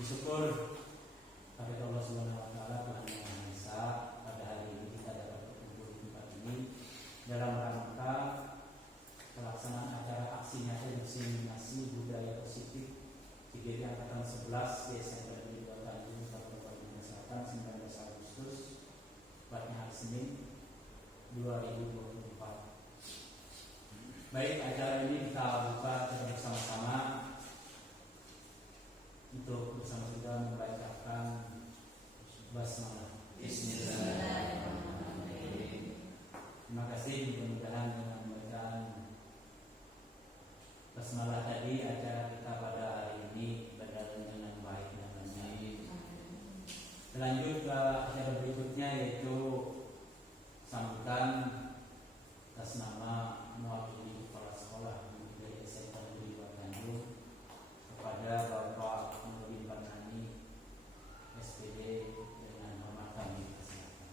Syukur kepada Allah Subhanahu wa taala Tuhan Yang Maha Esa, pada hari ini kita dapat berkumpul di tempat ini dalam rangka pelaksanaan acara aksi nyata diseminasi budaya positif CGD angkatan 11 di SMP Negeri Tanjung Kabupaten Selatan 19 Agustus tepatnya hari Senin 2024. Baik, acara ini kita buka bersama-sama untuk bersama kita membacakan basmalah. Bismillahirrahmanirrahim. Terima kasih, mudah-mudahan dengan bacaan basmalah tadi acara kita pada hari ini berjalan dengan baik dan lancar. Lanjut ke acara berikutnya yaitu sambutan atas nama mewakili kepala sekolah dari SMP Negeri Tanjung kepada Bapak Nurdin Barnani SPD dengan hormat kami persilakan.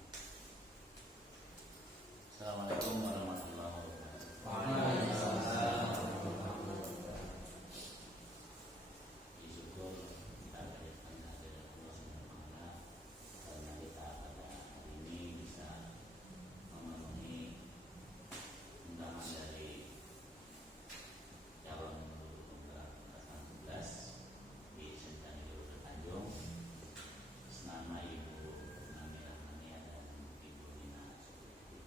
Assalamualaikum warahmatullahi wabarakatuh. Waalaikumsalam. Syukur kita hadirkan hadirat Allah Subhanahu wa taala karena kita pada hari ini bisa memenuhi undangan dari calon guru penggerak angkatan 11 di SMP Negeri Tanjung senama Ibu Nami Rahmania dan Ibu Nina Suti.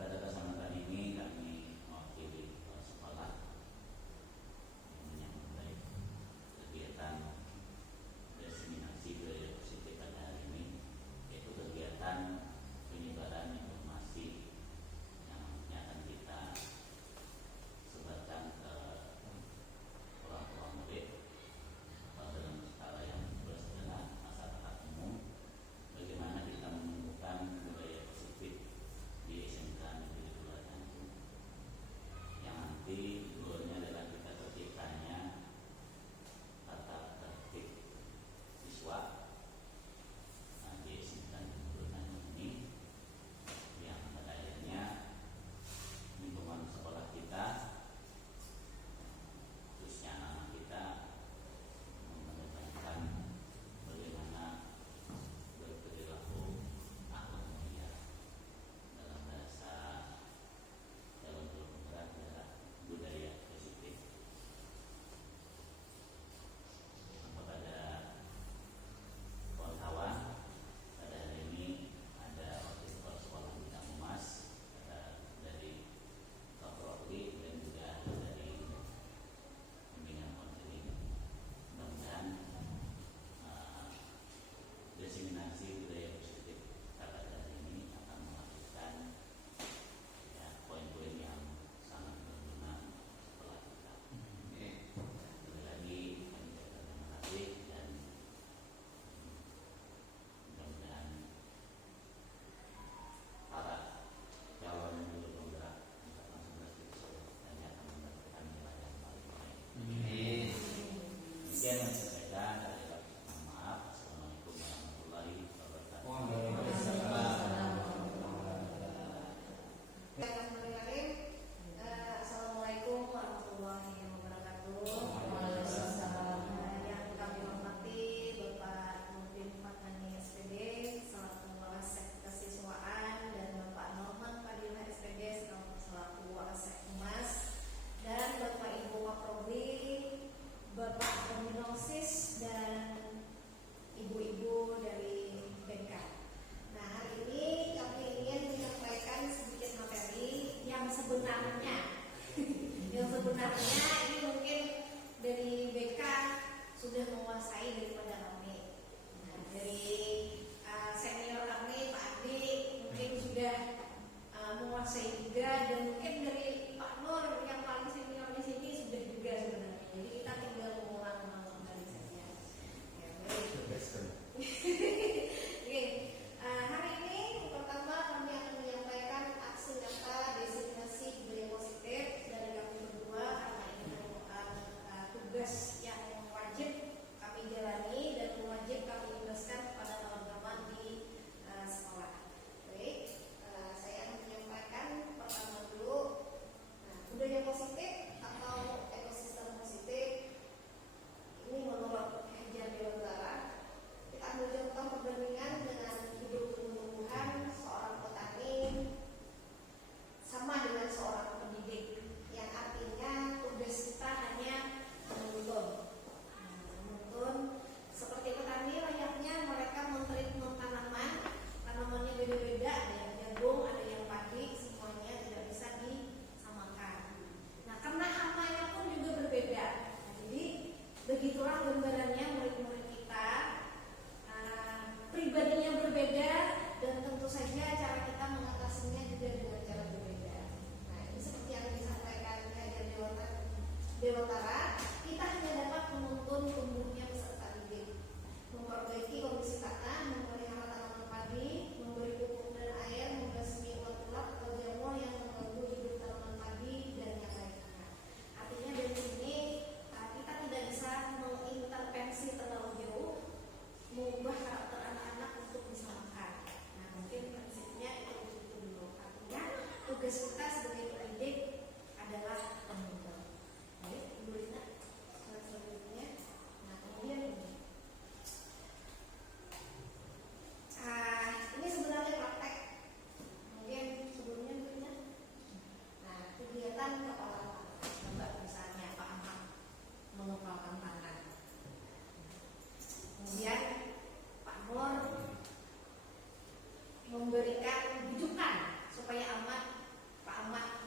Pada kesempatan ini kami mewakili kepala sekolah yang menyambut baik kegiatan diseminasi budaya positif pada hari ini, yaitu kegiatan penyebaran informasi yang akan kita sebarkan ke orang-orang murid dalam skala yang luas adalah masyarakat umum, bagaimana kita menumbuhkan budaya positif di SMK Negeri 2 Tanjung yang nanti goalnya adalah kita terciptanya tata tertib siswa di SMK Negeri 2 Tanjung ini, yang pada akhirnya lingkungan sekolah kita khususnya anak-anak kita mengedepankan bagaimana berperilaku akhlak mulia. Dalam bahasa calon guru penggerak adalah budaya positif. Kepada kawan-kawan, pada hari ini ada wakil kepala sekolah bidang humas dari Kaprodi dan juga dari bimbingan konseling. Mudah-mudahan diseminasi budaya positif pada hari ini akan menghasilkan poin-poin yang sangat berguna setelah kita. Sekali lagi kami ucapkan terima kasih dan mudah-mudahan para calon guru penggerak angkatan 11 tersebut hanya akan mendapatkan nilai yang paling baik. Demikian yang saya sampaikan. Mohon maaf. Assalamualaikum warahmatullahi wabarakatuh. Assalamualaikum warahmatullahi wabarakatuh. Yang kami hormati Bapak Nurdin Barnani SPD selaku Wasek Kesiswaan dan Bapak Norman Fadilah SPD selaku Wasek Humas dan Bapak Ibu Waprodi, Bapak Kombinosis dan ibu-ibu dari BK. Nah, hari ini kami ingin menyampaikan sedikit materi yang sebenarnya ini mungkin dari BK sudah menguasai daripada kami. Nah, dari senior kami Pak Adi mungkin sudah menguasai juga, dan mungkin dari Pak Nur yang paling senior di sini sudah juga sebenarnya. Jadi kita tinggal mengulang kembali saja. Ya, baik. Oke, hari ini pertama kami akan menyampaikan aksi nyata diseminasi budaya positif dari kami berdua, karena ini merupakan tugas yang wajib kami jalani dan wajib kami tugaskan kepada teman-teman di sekolah. Baik, saya akan menyampaikan pertama tugas kita sebagai pendidik adalah penuntun. Baik, Ibu Rina, selanjutnya. Nah, kemudian ini sebenarnya praktek. Mungkin sebelumnya Bu Rina. Nah, kegiatan kepala coba misalnya Pak Ahmad mengepalkan tangan. Kemudian Pak Nur memberikan rujukan supaya Pak Ahmad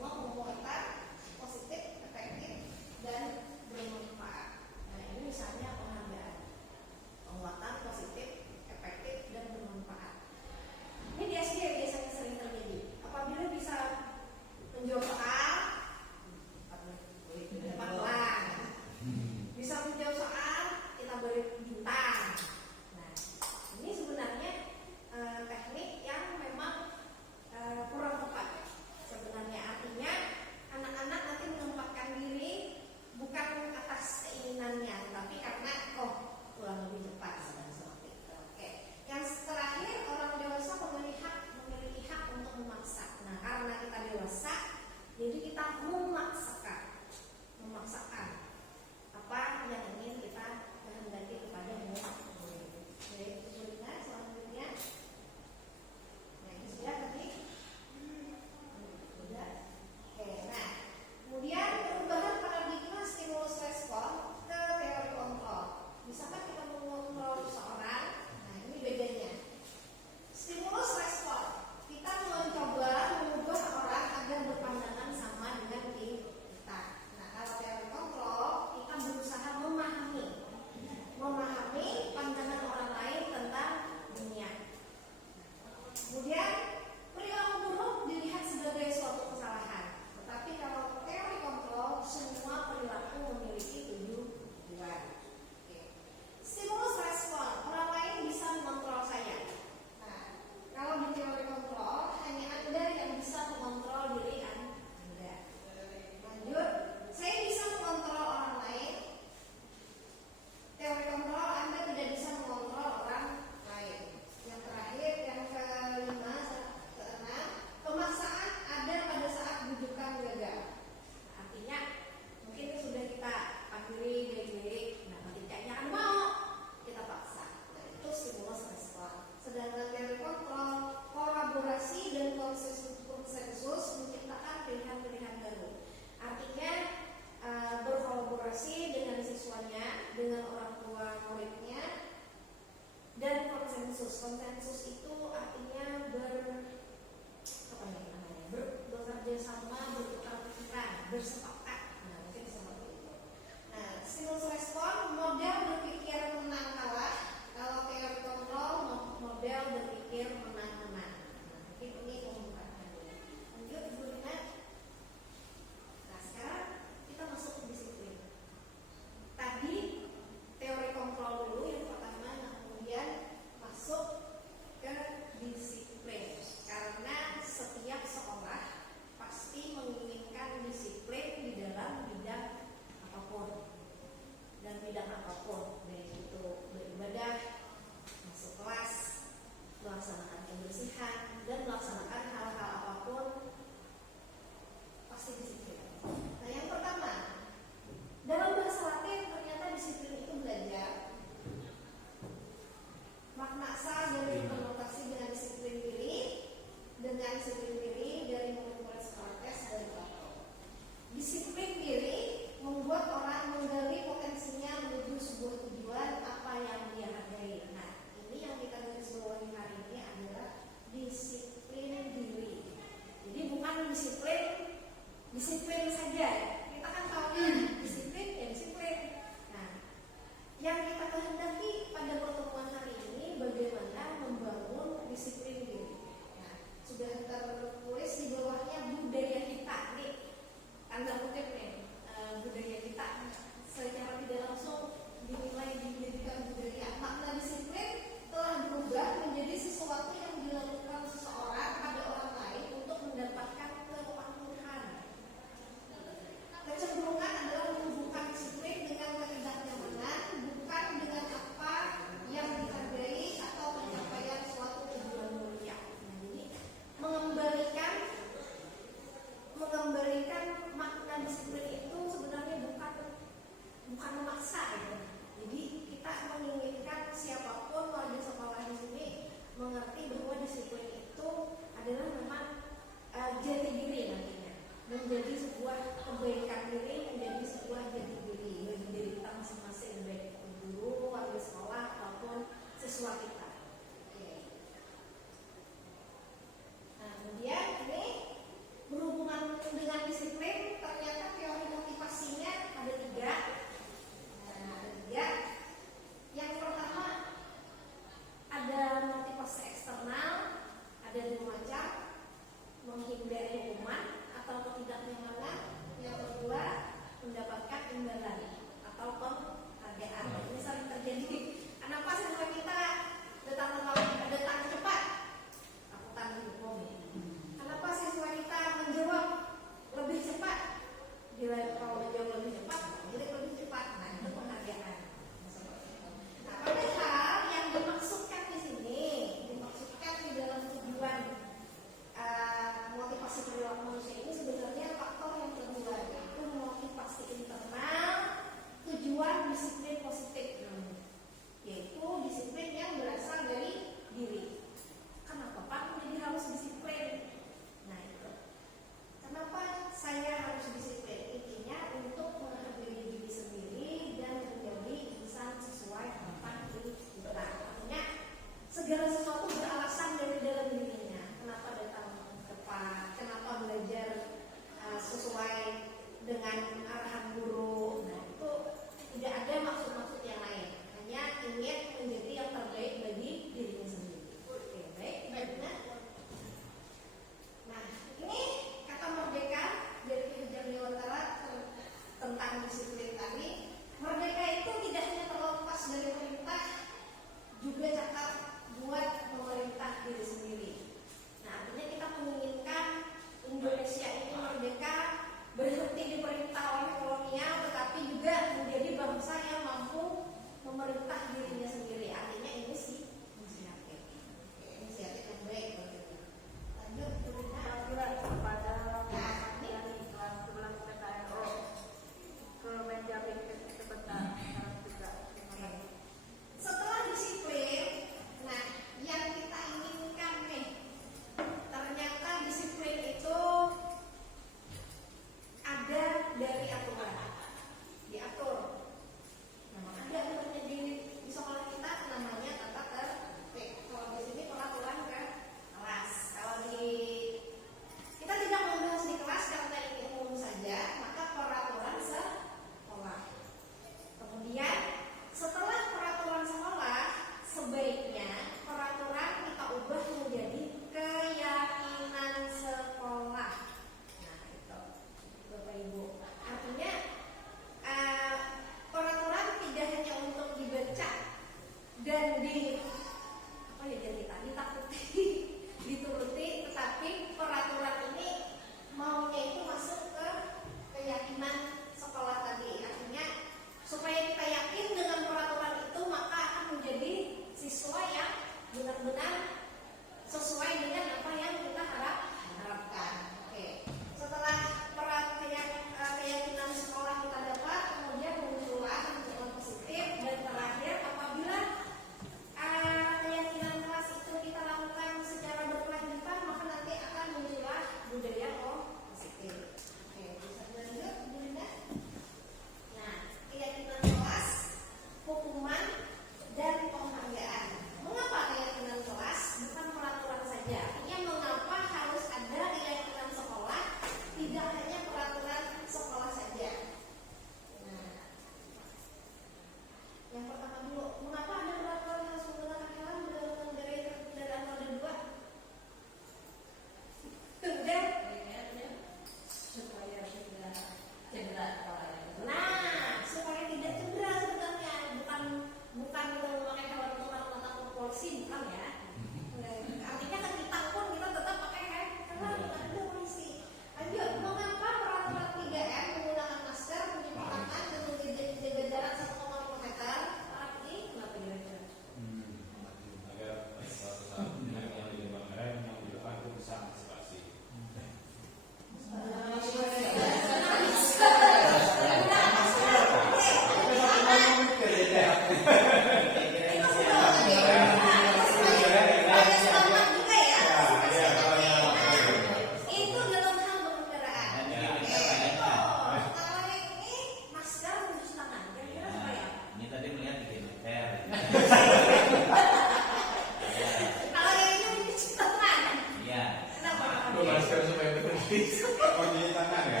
Perlu masker supaya berhenti. Oh, cuci tangan ya.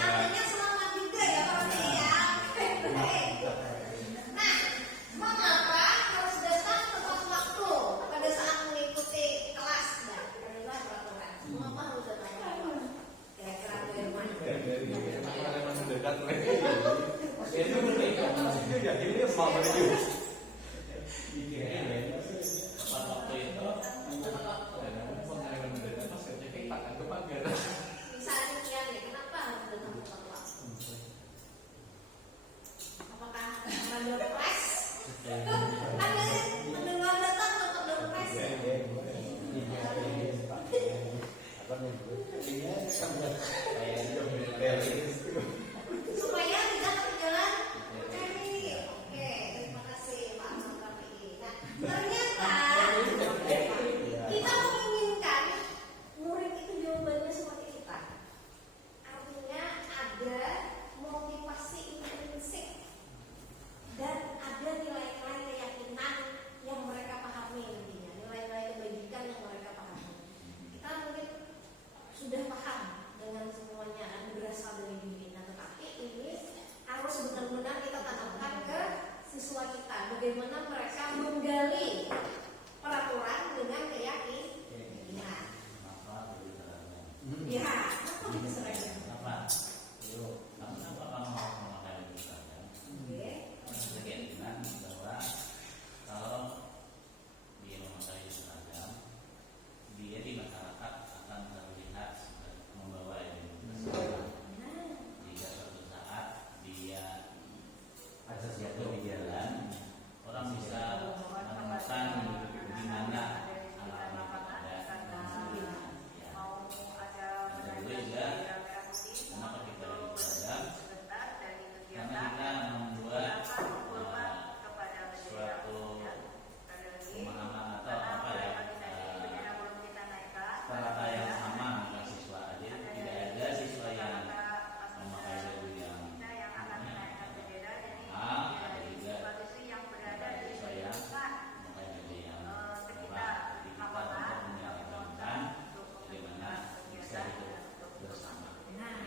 Artinya semangat juga ya pasti ya. Nah, mengapa harus datang tepat waktu pada saat mengikuti kelas dan adalah peraturan? Mengapa harus datang tepat waktu? Kira-kira dari mana? Itu berbeda. Jadi dia mau menuju. Tepat waktu itu Pengalaman mendadak pas sertifikat kan kepakai. Misalnya nih, kenapa harus datang tepat waktu? Apakah mengambil kelas? Ada mendengar datang atau mengambil kelas? Supaya tidak berjalan kaki. Oke, terima kasih Pak Rafi. Nah, ternyata kita menginginkan murid itu jawabannya seperti kita. Artinya ada motivasi intrinsik dan ada nilai-nilai keyakinan yang mereka pahami nantinya, nilai-nilai kebajikan yang mereka pahami. Kita mungkin sudah paham dengan semuanya dan berasal dari diri. Nah, tetapi ini harus benar-benar kita tanamkan ke siswa kita. Bagaimana mereka menggali peraturan dengan keyakinan. kenapa begitu caranya? Ya, apa itu seragam? Kenapa? Yuk, kenapa kamu mau memakai itu saja? Oke. Keyakinan bahwa kalau dia memakai seragam, dia di masyarakat akan terlihat membawa identitas. Nah, Jika suatu saat dia Ada jatuh sesuatu di jalan, orang bisa menemukan di mana alamat ada. Ya. Dan kedua juga, kenapa kita belajar? Karena kita membuat suatu pemahaman atau apa ya, strata yang sama dengan siswa. Jadi tidak ada siswa yang memakai baju yang ada juga siswa yang memakai baju yang murah. Jadi kita untuk menyamakan bagaimana bisa hidup bersama. nah,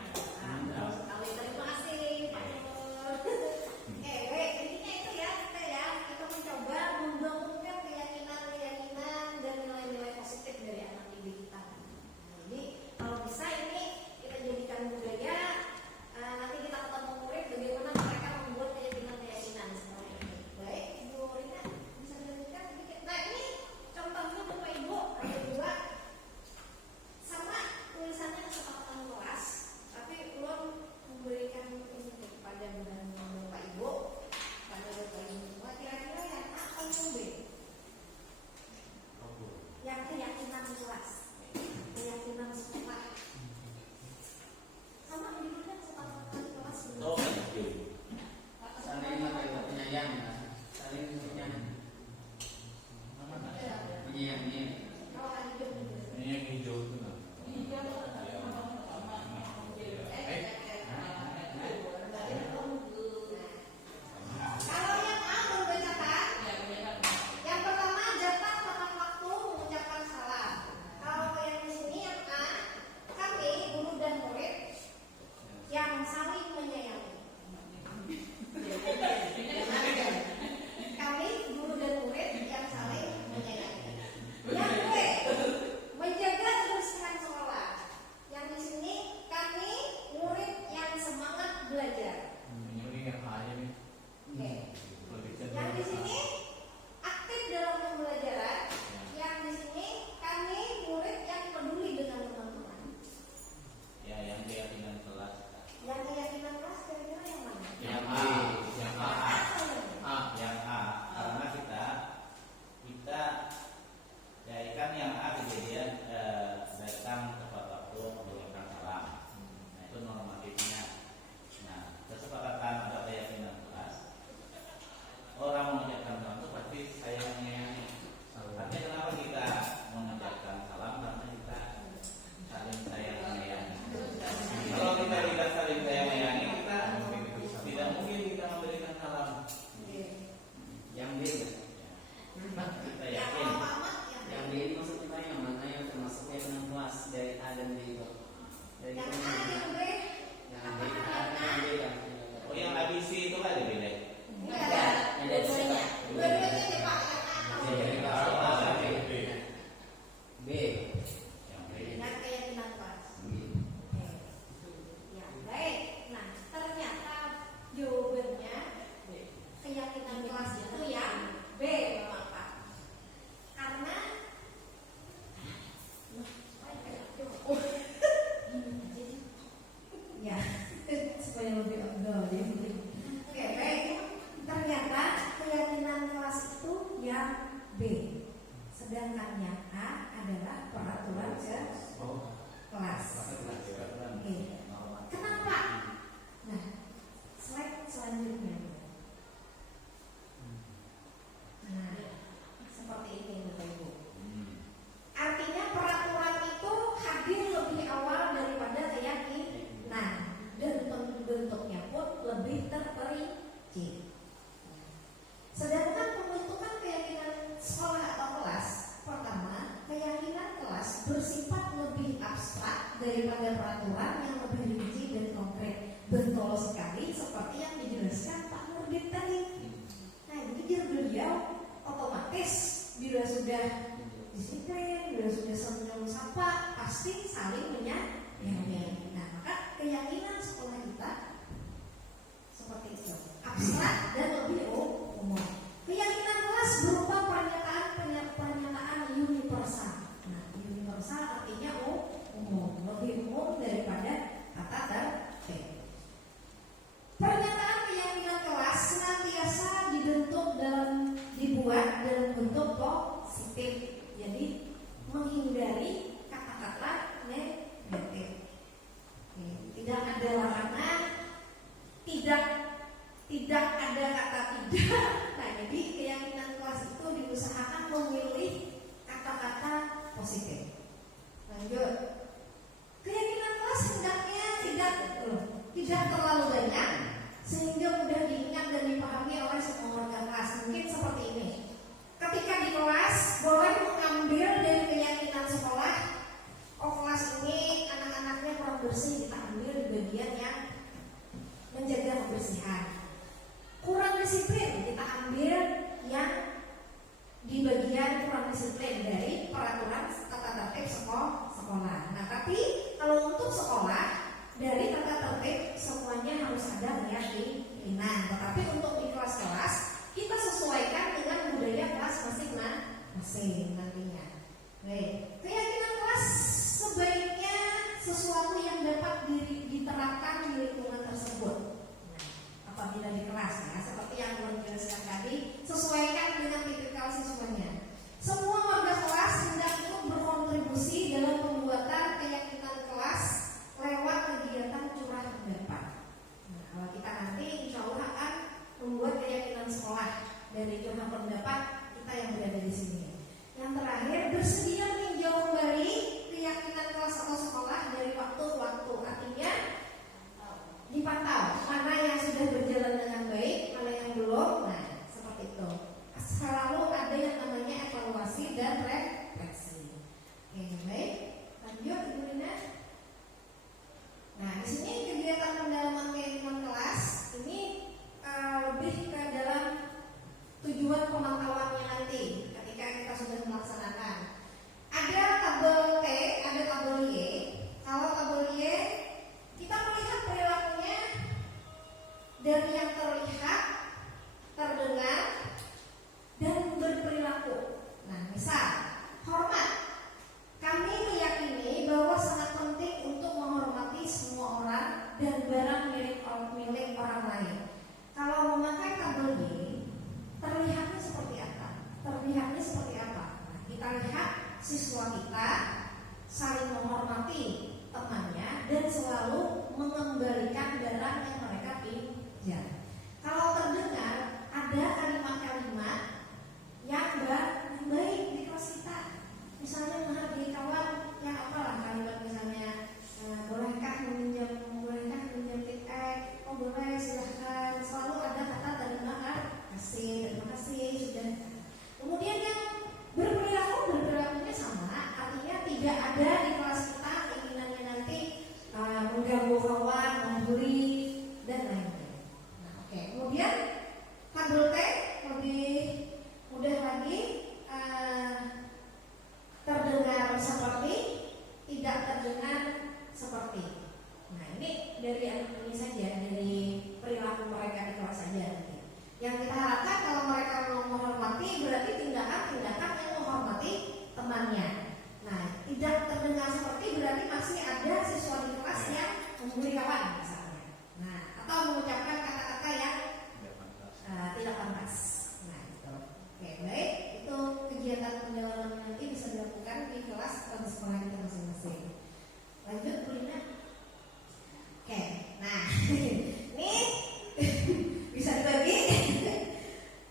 sekali terima kasih Pak Nur. Baik, intinya itu ya kita mencoba membangunkan keyakinan dan nilai-nilai positif dari anak didik kita. Nah, jadi kalau bisa ini kita jadikan budaya. Nanti kita ketemu murid bagaimana mereka membuat keyakinan seperti ini. Baik, Ibu Rina bisa dilanjutkan sedikit. Nah, ini contohnya Bapak Ibu ada dua sama tulisannya kesepakatan kelas, tapi belum memberikan ini kepada Bapak Ibu, pada Bapak Ibu semua. Kira-kira yang A atau yang B? Yang keyakinan kelas, keyakinan sekolah. Sama judulnya kesepakatan kelas. Oh, itu. Saling penyayang, saling penyayang. Kalau ada judul. Ini yang hijau itu nggak? Kalau yang A membacakan, yang pertama jatah tepat waktu mengucapkan salam. Kalau yang di sini yang A, kami guru dan murid yang saling menyayangi. Kami guru dan murid yang saling menyayangi. Yang B, menjaga kebersihan sekolah. Yang di sini kami murid yang semangat belajar. Ini yang hanya nih. Oke. Yang di sini aktif dalam pembelajaran. Yang di sini kami murid yang peduli dengan teman-teman. Ya, yang keyakinan kelas. Yang keyakinan kelas kira-kira yang mana? Yang A, yang A, yang A. Karena kita ya kan yang A kejadian datang tepat waktu mengucapkan salam. Nah, itu normatifnya. Nah, kesepakatan atau keyakinan kelas, orang mengucapkan salam itu pasti sayang menyayangi. Artinya kenapa kita mengucapkan salam? Karena kita saling sayang menyayangi. Kalau kita tidak saling sayang menyayangi, kita tidak mungkin dan lebih umum. Keyakinan kelas berupa pernyataan universal. Nah, universal artinya umum, lebih umum daripada kata tertib. Pernyataan keyakinan kelas senantiasa dibuat dalam bentuk positif. Jadi menghindari kata-kata negatif. Tidak ada larangan, tidak ada kata tidak. Nah, jadi keyakinan kelas itu diusahakan memilih kata-kata positif. Lanjut. Keyakinan kelas hendaknya tidak terlalu banyak sehingga mudah diingat dan dipahami oleh semua warga kelas. Mungkin seperti ini. Ketika di kelas boleh mengambil dari keyakinan sekolah. Oh, kelas ini anak-anaknya kurang bersih, kita ambil di bagian yang menjaga kebersihan. Kurang disiplin, kita ambil yang di bagian kurang disiplin dari peraturan tata tertib sekolah. Nah, tapi kalau untuk sekolah dari tata tertib semuanya harus ada keyakinan. Tetapi untuk di kelas-kelas kita sesuaikan dengan budaya kelas masing-masing nantinya. Baik, keyakinan kelas sebaiknya sesuatu yang dapat diterapkan di lingkungan tersebut. Nah, apabila di kelas ya, seperti yang belum dijelaskan tadi, sesuaikan dengan tipikal siswanya. Semua warga kelas hendak ikut berkontribusi dalam pembuatan keyakinan kelas lewat kegiatan curah pendapat. Nah, kalau kita nanti insya Allah akan membuat keyakinan sekolah dari curah pendapat kita yang berada di sini. Yang terakhir, bersedia meninjau kembali keyakinan kelas atau sekolah dari waktu ke waktu. Artinya dipantau mana yang sudah berjalan dengan baik, mana yang belum. Nah, seperti itu. Selalu ada yang namanya evaluasi dan refleksi. Oke, baik. Lanjut, Ibu Lina. Nah, di sini kegiatan pendalaman keyakinan kelas ini lebih ke dalam tujuan pemantauannya nanti ketika kita sudah melaksanakan. Ada tabel T, ada tabel Y. Kalau tabel Y kita melihat perilakunya dari yang terlihat, terdengar, dan berperilaku. Nah, misal hormat. Kami meyakini bahwa sangat penting untuk menghormati semua orang dan barang milik orang lain. Kalau memakai tabel Y, terlihatnya seperti apa? Nah, kita lihat siswa kita saling menghormati temannya dan selalu mengembalikan barang yang mereka pinjam. Kalau terdengar ada kalimat-kalimat yang baik di kelas kita, misalnya menghargai kawan, yang apalah kalimat misalnya bolehkah meminjam tiket? Oh boleh, silahkan. Selalu ada kata terima kasih sudah. Kemudian yang berperilakunya sama, artinya tidak ada di kelas kita keinginannya nanti mengganggu kawan, membuli dan lain-lain. Nah, oke. Kemudian tabel T lebih mudah lagi, terdengar seperti, tidak terdengar seperti. Nah, ini dari ini saja, dari perilaku mereka di kelas saja. Yang kita harapkan kalau mereka menghormati berarti tindakan-tindakan yang menghormati temannya. Nah, tidak terdengar seperti berarti masih ada siswa di kelas yang membuli kawan misalnya. Nah, atau mengucapkan kata-kata yang tidak pantas. Nah, itu. Oke, baik. Itu kegiatan pendalaman nanti bisa dilakukan di kelas atau di sekolah kita masing-masing. Lanjut, Bu Lina. Oke, nah ini bisa dibagi.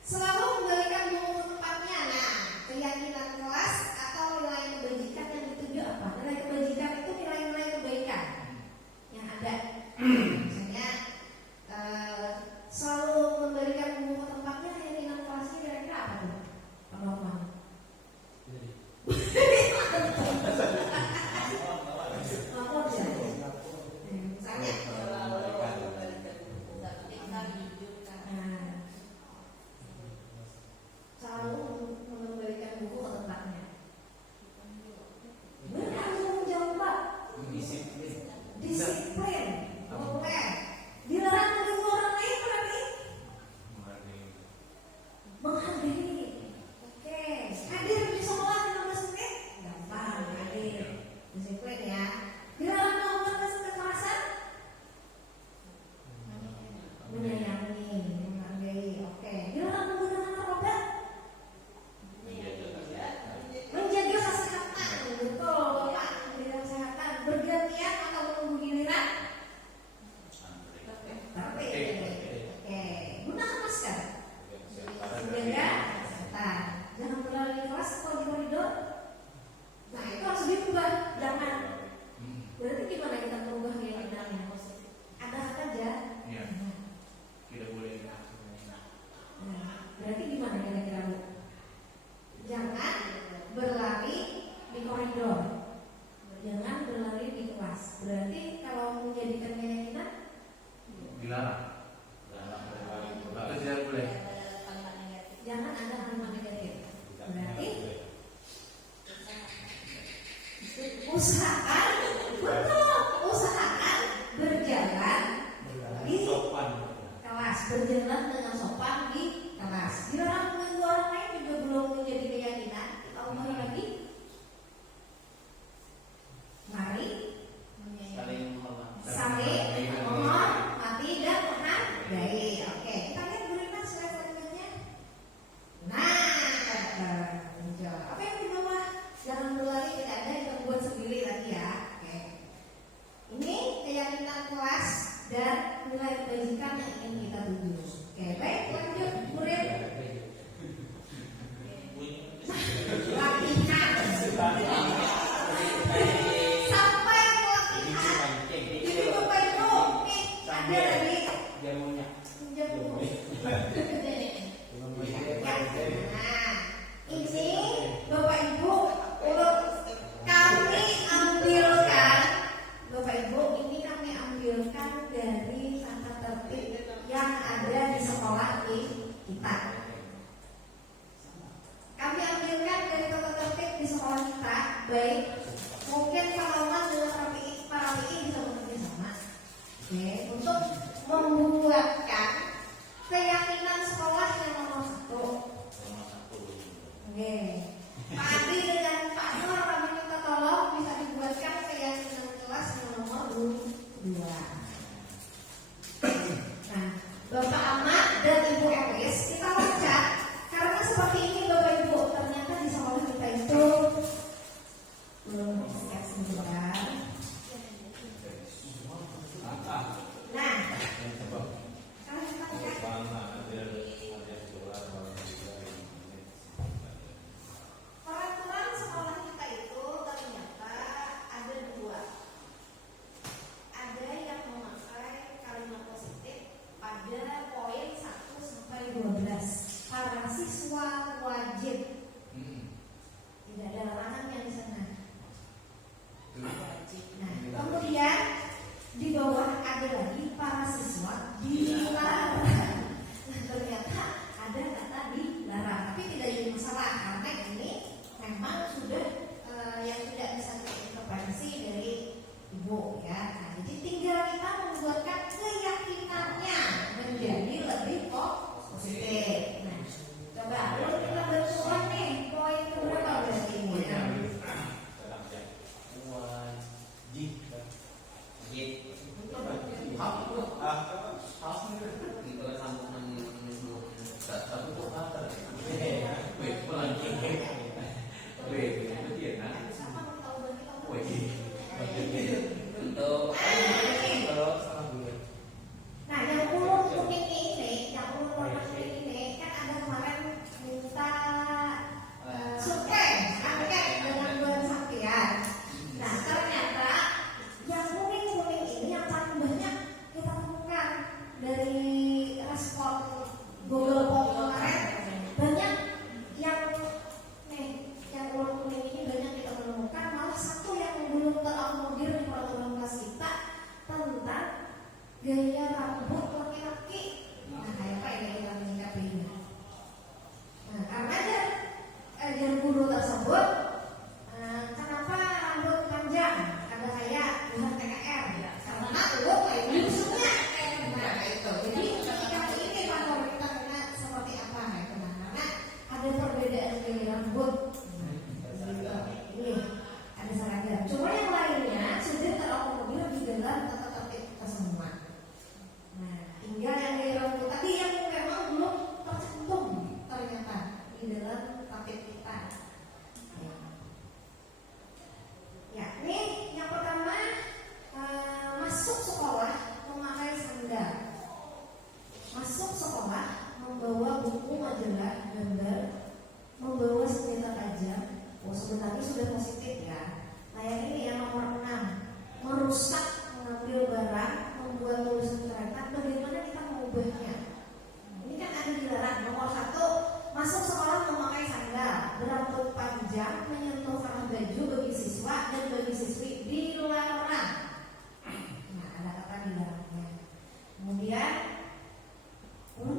Selalu kembalikan buku ke tempatnya. Nah, keyakinan kelas atau nilai kebajikan yang dituju apa? Nilai kebajikan itu nilai-nilai kebaikan yang ada. Misalnya berjalan dengan sopan di kelas. Dilarang mengganggu orang lain juga belum menjadi keyakinan. Kita ulangi lagi. Mari Saling menghormati. saling menghormati dan menghargai. Oke, kita lihat Bu Rina slide selanjutnya. Nah, apa yang di bawah? Jangan berlari, tidak ada yang buat sendiri lagi ya. Oke. Ini keyakinan kelas dan nilai kebajikan yang ingin kita tuju. Oke, baik, lanjut Bu Rina. Latihan. Sampai ke latihan. Jadi Bapak Ibu, nih ada dari jamunya. jamu. Nah, ini Bapak Ibu, kami ambilkan, Bapak Ibu, ini kami ambilkan dari tata tertib yang ada di sekolah kita. Kami ambilkan dari tata tertib di sekolah kita, baik mungkin Pak Roman dengan para PI bisa bekerja sama, oke, untuk membuatkan keyakinan sekolah yang nomor 1. Oke, Pak Adi dengan Pak Nur kami minta tolong bisa dibuatkan keyakinan kelas yang nomor 2. Nah, Bapak Ahmad dan Ibu Elis kita baca karena seperti ini Bapak Ibu, ternyata di sekolah kita itu belum siap sebentar. Nah, kalau kita lihat peraturan sekolah kita itu ternyata ada 2. Ada yang memakai kalimat positif pada poin 1 sampai 12. Para siswa wajib. Tidak ada larangannya di sana. Nah, kemudian di bawah ada lagi para siswa dilarang. Nah, ternyata ada kata dilarang, tapi tidak jadi masalah karena ini memang sudah yang tidak bisa diinterpretasi dari Ibu ya. Nah, jadi tinggal kita membuatkan keyakinannya menjadi lebih positif. Nah, coba kalau kita bersuara nih poin keberapa berarti ini? Nah, yang ulur kuning ini, yang ulur warna kuning ini kan ada kemarin minta survei angket dengan bulan Saktian. Nah, ternyata yang kuning-kuning ini yang paling banyak kita temukan dari respon Google Poll kemarin, banyak yang yang ulur kuning ini banyak kita menemukan, malah satu yang belum terakomodir di peraturan kelas kita tentang gaya rambut laki-laki. Nah, kayak apa ini kita menyikapinya? Nah, karena ada guru tersebut, kenapa rambut panjang? Ada kayak bukan TKR, karena kayak musuhnya kayak itu. Jadi ketika ini faktor kita kena seperti apa? Itu karena ada perbedaan gaya rambut. Ini ada seragam. Cuma yang lainnya sudah terakomodir di dalam tata tertib kita semua. Nah, tinggal yang gaya rambut tadi yang memang belum tercantum ternyata di dalam tatip kita. Ya, ini yang pertama masuk sekolah memakai sandal. Masuk sekolah membawa buku, majalah, gambar, membawa senjata tajam. Oh, sebenarnya sudah positif ya. Nah, yang ini yang nomor 6, merusak, mengambil barang, membuat tulisan coretan. Bagaimana kita mengubahnya? Ini kan ada dilarang. Nomor 1, masuk sekolah memakai sandal, berambut panjang, menyentuh kerah baju bagi siswa dan bagi siswi dilarang. Nah, ada kata dilarangnya. Kemudian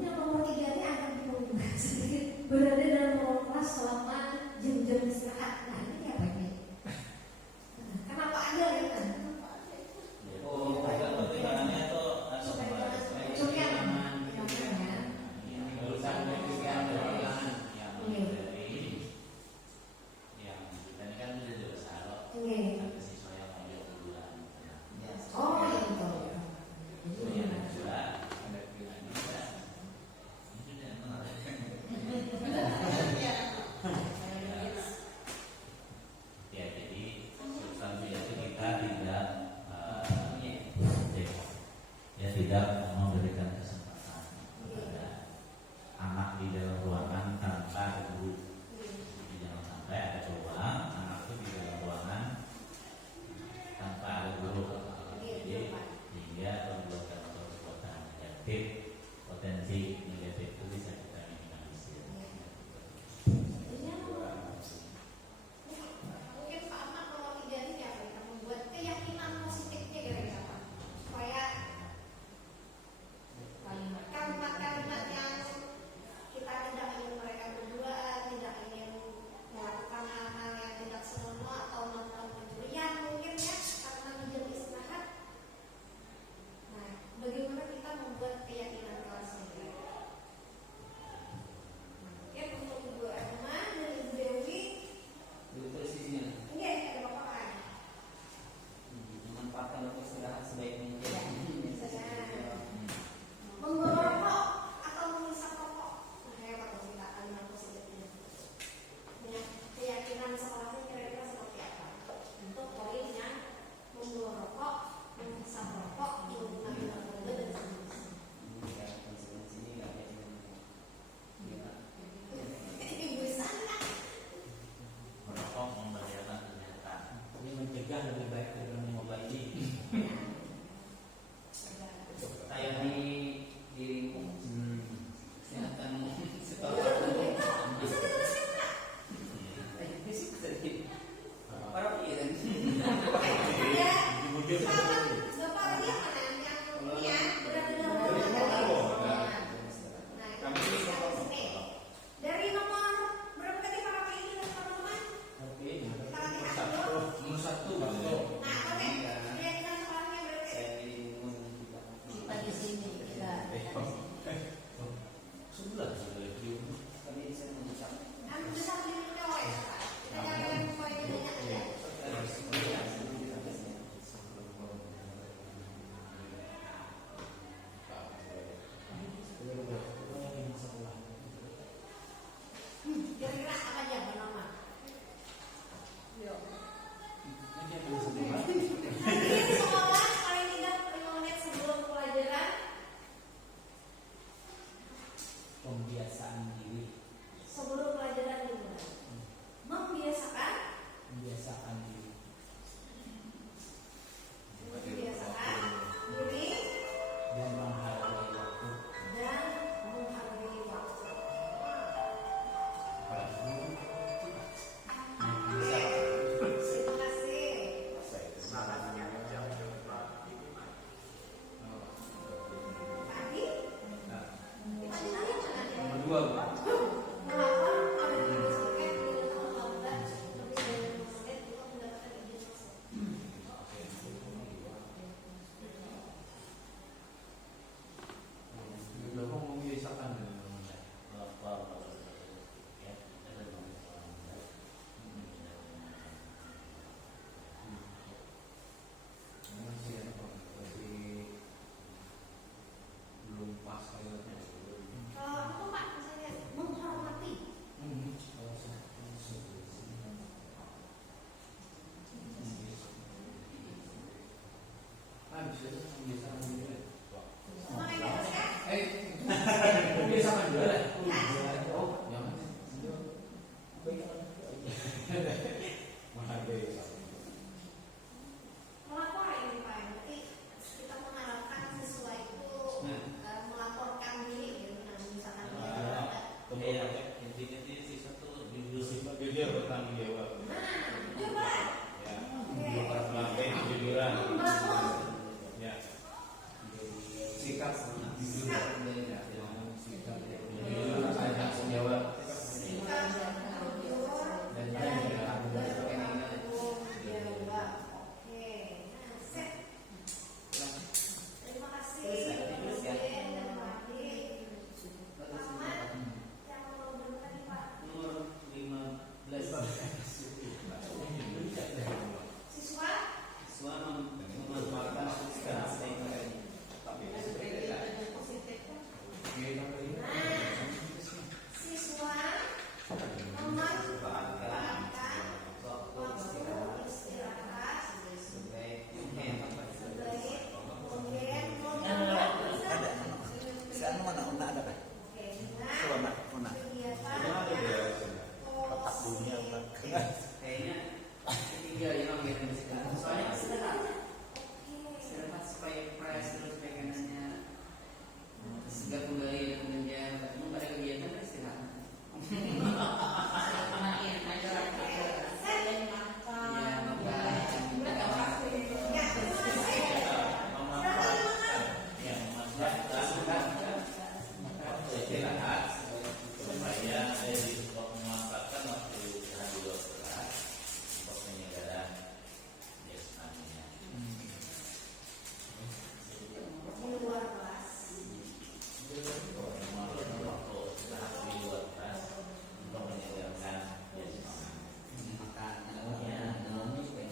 yang nomor 3 ini akan diubah sedikit, berada dalam ruang kelas selama jam-jam istirahat. Nah, ini apa ini? Kenapa ada gitu? Pertimbangannya itu Curian. Pembiasaan diri. Sebelum pelajaran dimulai. Membiasakan Pembiasaan diri. membiasakan diri Dan menghargai waktu. dan menghargai waktu. Terima kasih. Tadi tadi nanya mana dia? Nomor 2, Bu. Melapor pada dinas terkait dengan lambat lebih dari 5 menit untuk mendapatkan izin masuk. Udah mau membiasakan Lapor pada ya, ada nomor lambat. masih belum pas kayaknya. Kalau aku tuh Pak, misalnya menghormati. Bisa membiasakan diri. Sama kayak gitu kan? Membiasakan diri. Oh, jangan. Menghargai waktu. Melapor ini Pak, berarti kita mengharapkan siswa itu melaporkan diri gitu. Nah, misalkan dia terlambat. Kemudian intinya siswa tuh Jujur bertanggung jawab. Nah, coba. Ya. Oke. Memakai kejujuran. Membangun. Ya. Sikap jujur dan ya, sikap jujur Sikap saya tanggung jawab Sikap jujur dan dan tanggung jawab. bertanggung jawab. Oke. Nah, set. Terima kasih. Presiden dan Pak Adi. Pak Ahmad, yang mau berapa tadi Pak? nomor 15. Siswa? Siswa memanfaatkan sekarang Positif. Nah, siswa memanfaatkan waktu istirahat sebaik mungkin. Saan mo na ada ba? Oke, Coba dengan una. kegiatan Otak dunia una. Kayaknya ketiga yang kita sekarang. Soalnya istirahat. Oke. Istirahat supaya fresh terus pengenannya segar kembali dan kemudian emang ada kegiatan kan istirahat. Set. Ya, maka Ya, terima kasih. Silakan. Ya, memanfaatkan waktu istirahat supaya memanfaatkan waktu istirahat di luar kelas untuk penyegaran jasmaninya. Di luar kelas. Memanfaatkan waktu istirahat di luar kelas untuk menyegarkan jasmani. Makan ya, namanya supaya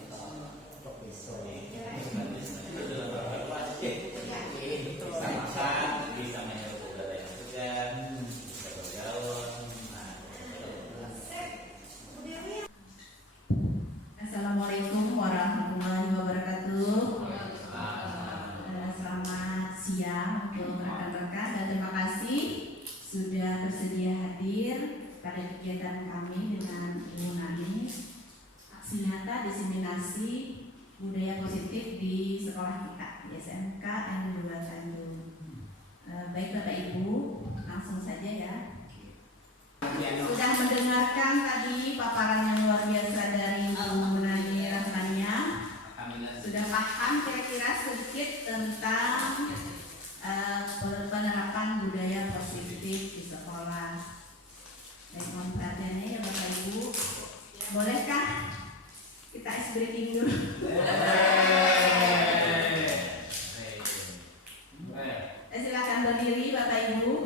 untuk besok. Bisa makan, bisa menghirup udara yang segar, bisa bergaul. Nah, Set. Kemudian Assalamualaikum warahmatullahi wabarakatuh. Selamat siang untuk rekan-rekan dan terima kasih sudah bersedia hadir pada kegiatan kami dengan Ibu Nani. Aksi nyata diseminasi budaya positif di sekolah kita di SMK N2 Tanjung. Baik Bapak Ibu, langsung saja ya. Sudah mendengarkan tadi paparan yang luar biasa dari Ibu Nani Rahmania. Sudah paham kira-kira sedikit tentang penerapan budaya positif di sekolah. Baik, mohon perhatiannya ya Bapak Ibu. Bolehkah kita ice breaking dulu? Silakan berdiri Bapak Ibu.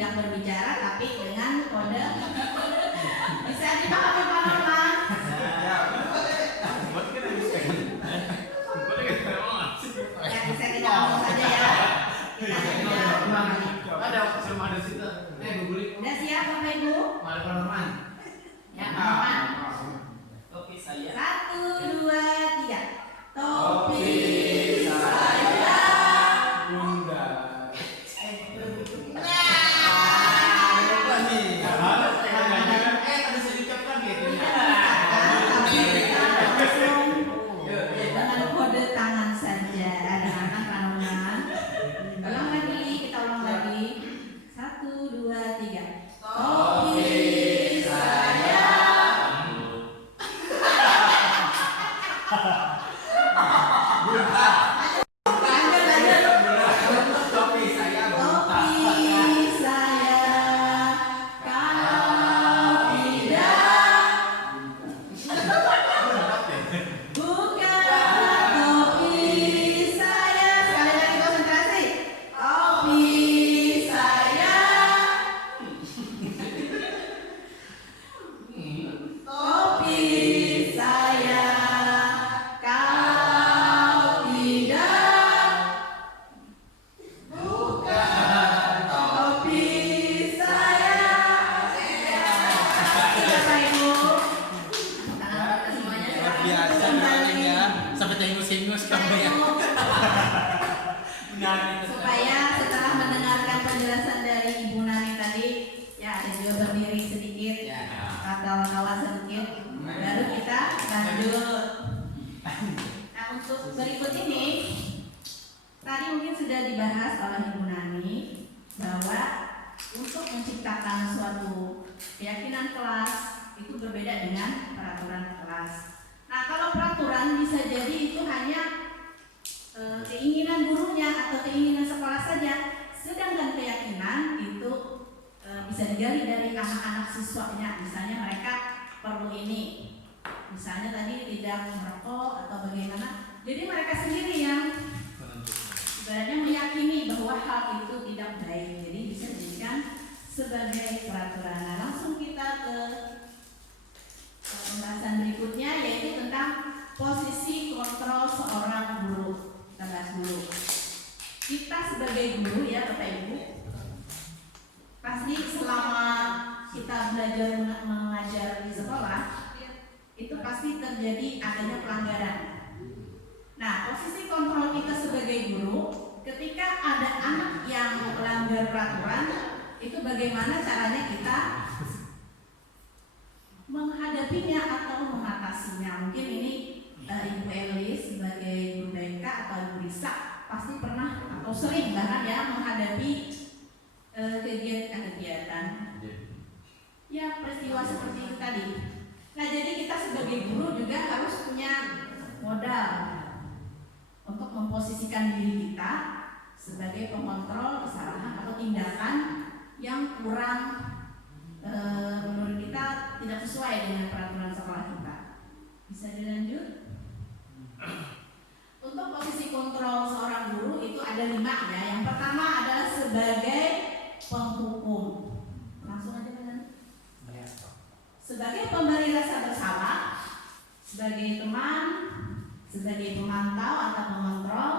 tidak berbicara tapi dengan kode bisa dipahami Pak Norman. Ya bisa kita ngomong saja ya. Kita saja dua kali. Ada sama ada situ. Gugulik. Udah siap Bapak Ibu? Ada Pak Norman. Ya Pak Norman. Topi saya. 1, 2, 3. Topi saya Bunda. Ada sedikit kan gitu. Tapi kita langsung dengan kode tangan saja. Dengarkan Pak Norman. Ulang lagi, kita ulang lagi. 1, 2, 3. Topi saya. Lanjut, lanjut. Topi saya Topi saya kalau tidak bukan topi saya. Sekali lagi konsentrasi. Topi saya. Topi saya kalau tidak bukan topi saya. Bapak Ibu, tangan kita semuanya Luar sekarang biasa kembali. ya. Sampai tengus-tengus kamu ya. Supaya setelah mendengarkan penjelasan dari Ibu Nani tadi, ya ada juga berdiri sedikit atau kawan sedikit, baru kita lanjut. Nah untuk berikut ini, tadi mungkin sudah dibahas oleh Ibu Nani bahwa untuk menciptakan suatu keyakinan kelas itu berbeda dengan peraturan kelas. Nah kalau peraturan bisa jadi itu hanya keinginan gurunya atau keinginan sekolah saja, sedangkan keyakinan itu bisa digali dari anak-anak siswanya. Misalnya mereka perlu ini, misalnya tadi tidak merokok atau bagaimana, jadi mereka sendiri yang ibaratnya meyakini bahwa hal itu tidak baik, jadi bisa dijadikan sebagai peraturan. Nah, langsung kita ke pembahasan berikutnya, yaitu tentang posisi kontrol seorang guru. Kita bahas dulu. Kita sebagai guru ya Bapak Ibu, pasti selama kita belajar mengajar di sekolah itu pasti terjadi adanya pelanggaran. Nah, posisi kontrol kita sebagai guru ketika ada anak yang melanggar peraturan, itu bagaimana caranya kita menghadapinya atau mengatasinya. Mungkin ini Ibu Elis sebagai guru BK atau Ibu Risa pasti pernah atau sering bahkan ya menghadapi kegiatan ya peristiwa seperti itu tadi. Nah jadi kita sebagai guru juga harus punya modal untuk memposisikan diri kita sebagai pengontrol kesalahan atau tindakan yang kurang menurut kita tidak sesuai dengan peraturan sekolah kita. Bisa dilanjut? Untuk posisi kontrol seorang guru itu ada 5 ya. Yang pertama adalah sebagai penghukum. Langsung aja kan? Sebagai pemberi rasa bersalah, sebagai teman, sebagai pemantau atau pengontrol,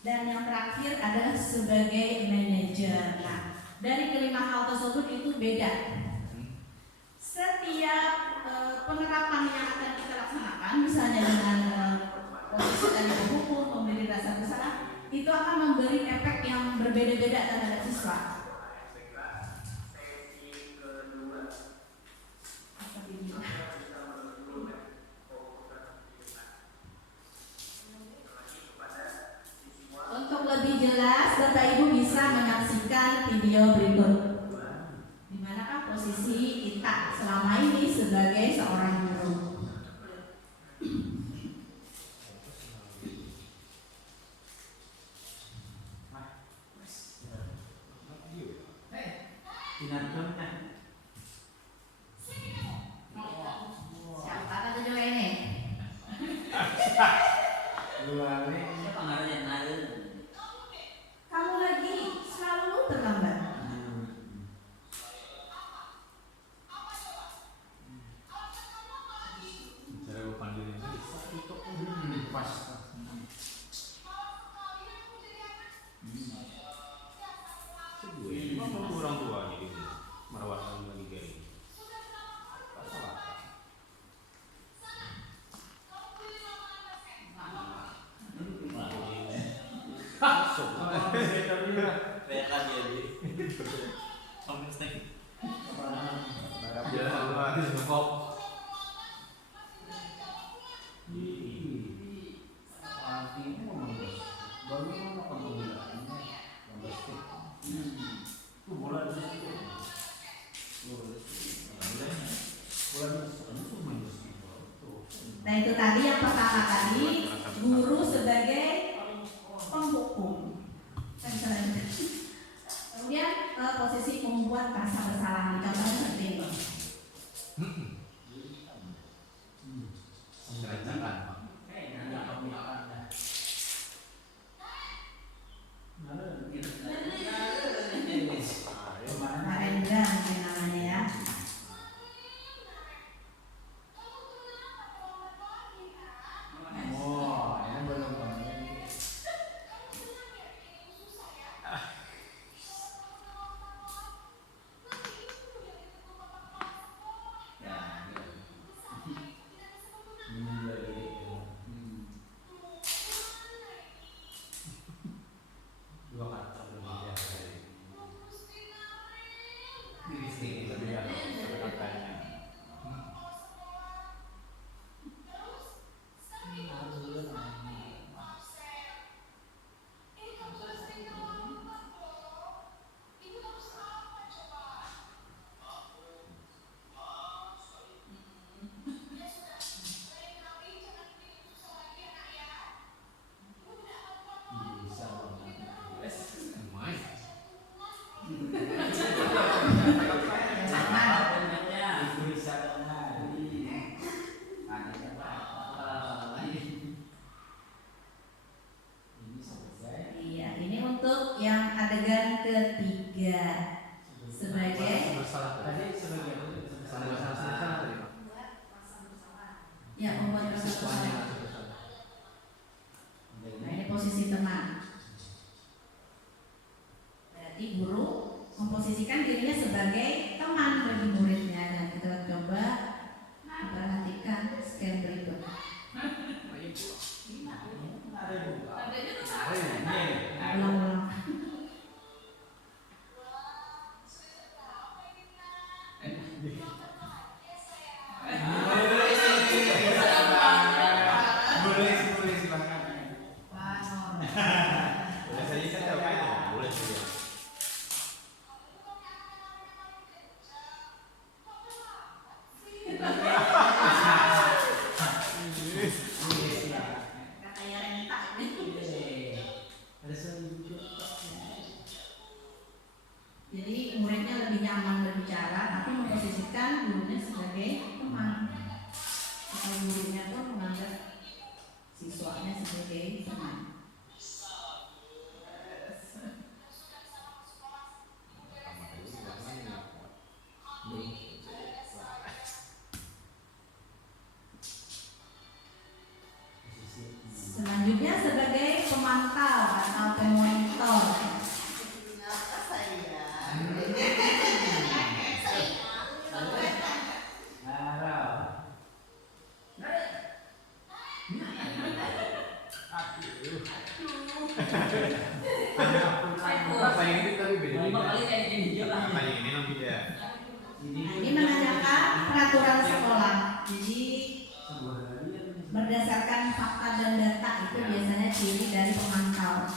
dan yang terakhir adalah sebagai manajer. Nah, dari kelima hal tersebut itu beda. Setiap penerapan yang akan kita laksanakan, misalnya dengan posisi dari penghukum, memberi rasa bersalah, itu akan memberi efek yang berbeda-beda terhadap siswa. Untuk lebih jelas, Bapak Ibu bisa menyaksikan video berikut. Di manakah posisi kita selama ini sebagai seorang guru? Siapa kata juga ini? Kamu lagi selalu terlambat. Ini orang tua jadi merawat lagi gari. Salah. Kayak jadi. Sampai steak. Ya, habis ngekop. Nah itu tadi yang pertama tadi guru sebagai penghukum. Kemudian posisi membuat rasa bersalah, contohnya seperti ini. Narendra mungkin namanya ya. Dua kata berbeda. Iya, ini untuk yang adegan ketiga sebagai ya membuat rasa bersalah. Nah ini posisi teman. Berarti guru memposisikan dirinya sebagai teman bagi muridnya dan kita coba perhatikan scan berikut. Ulang-ulang. Jadi muridnya lebih nyaman berbicara, tapi memposisikan gurunya sebagai teman. Atau gurunya pun menganggap siswanya sebagai teman. Selanjutnya sebagai pemantau atau pemonitor. Ini menanyakan peraturan sekolah. Jadi berdasarkan fakta dan data itu biasanya ciri dari pemantau.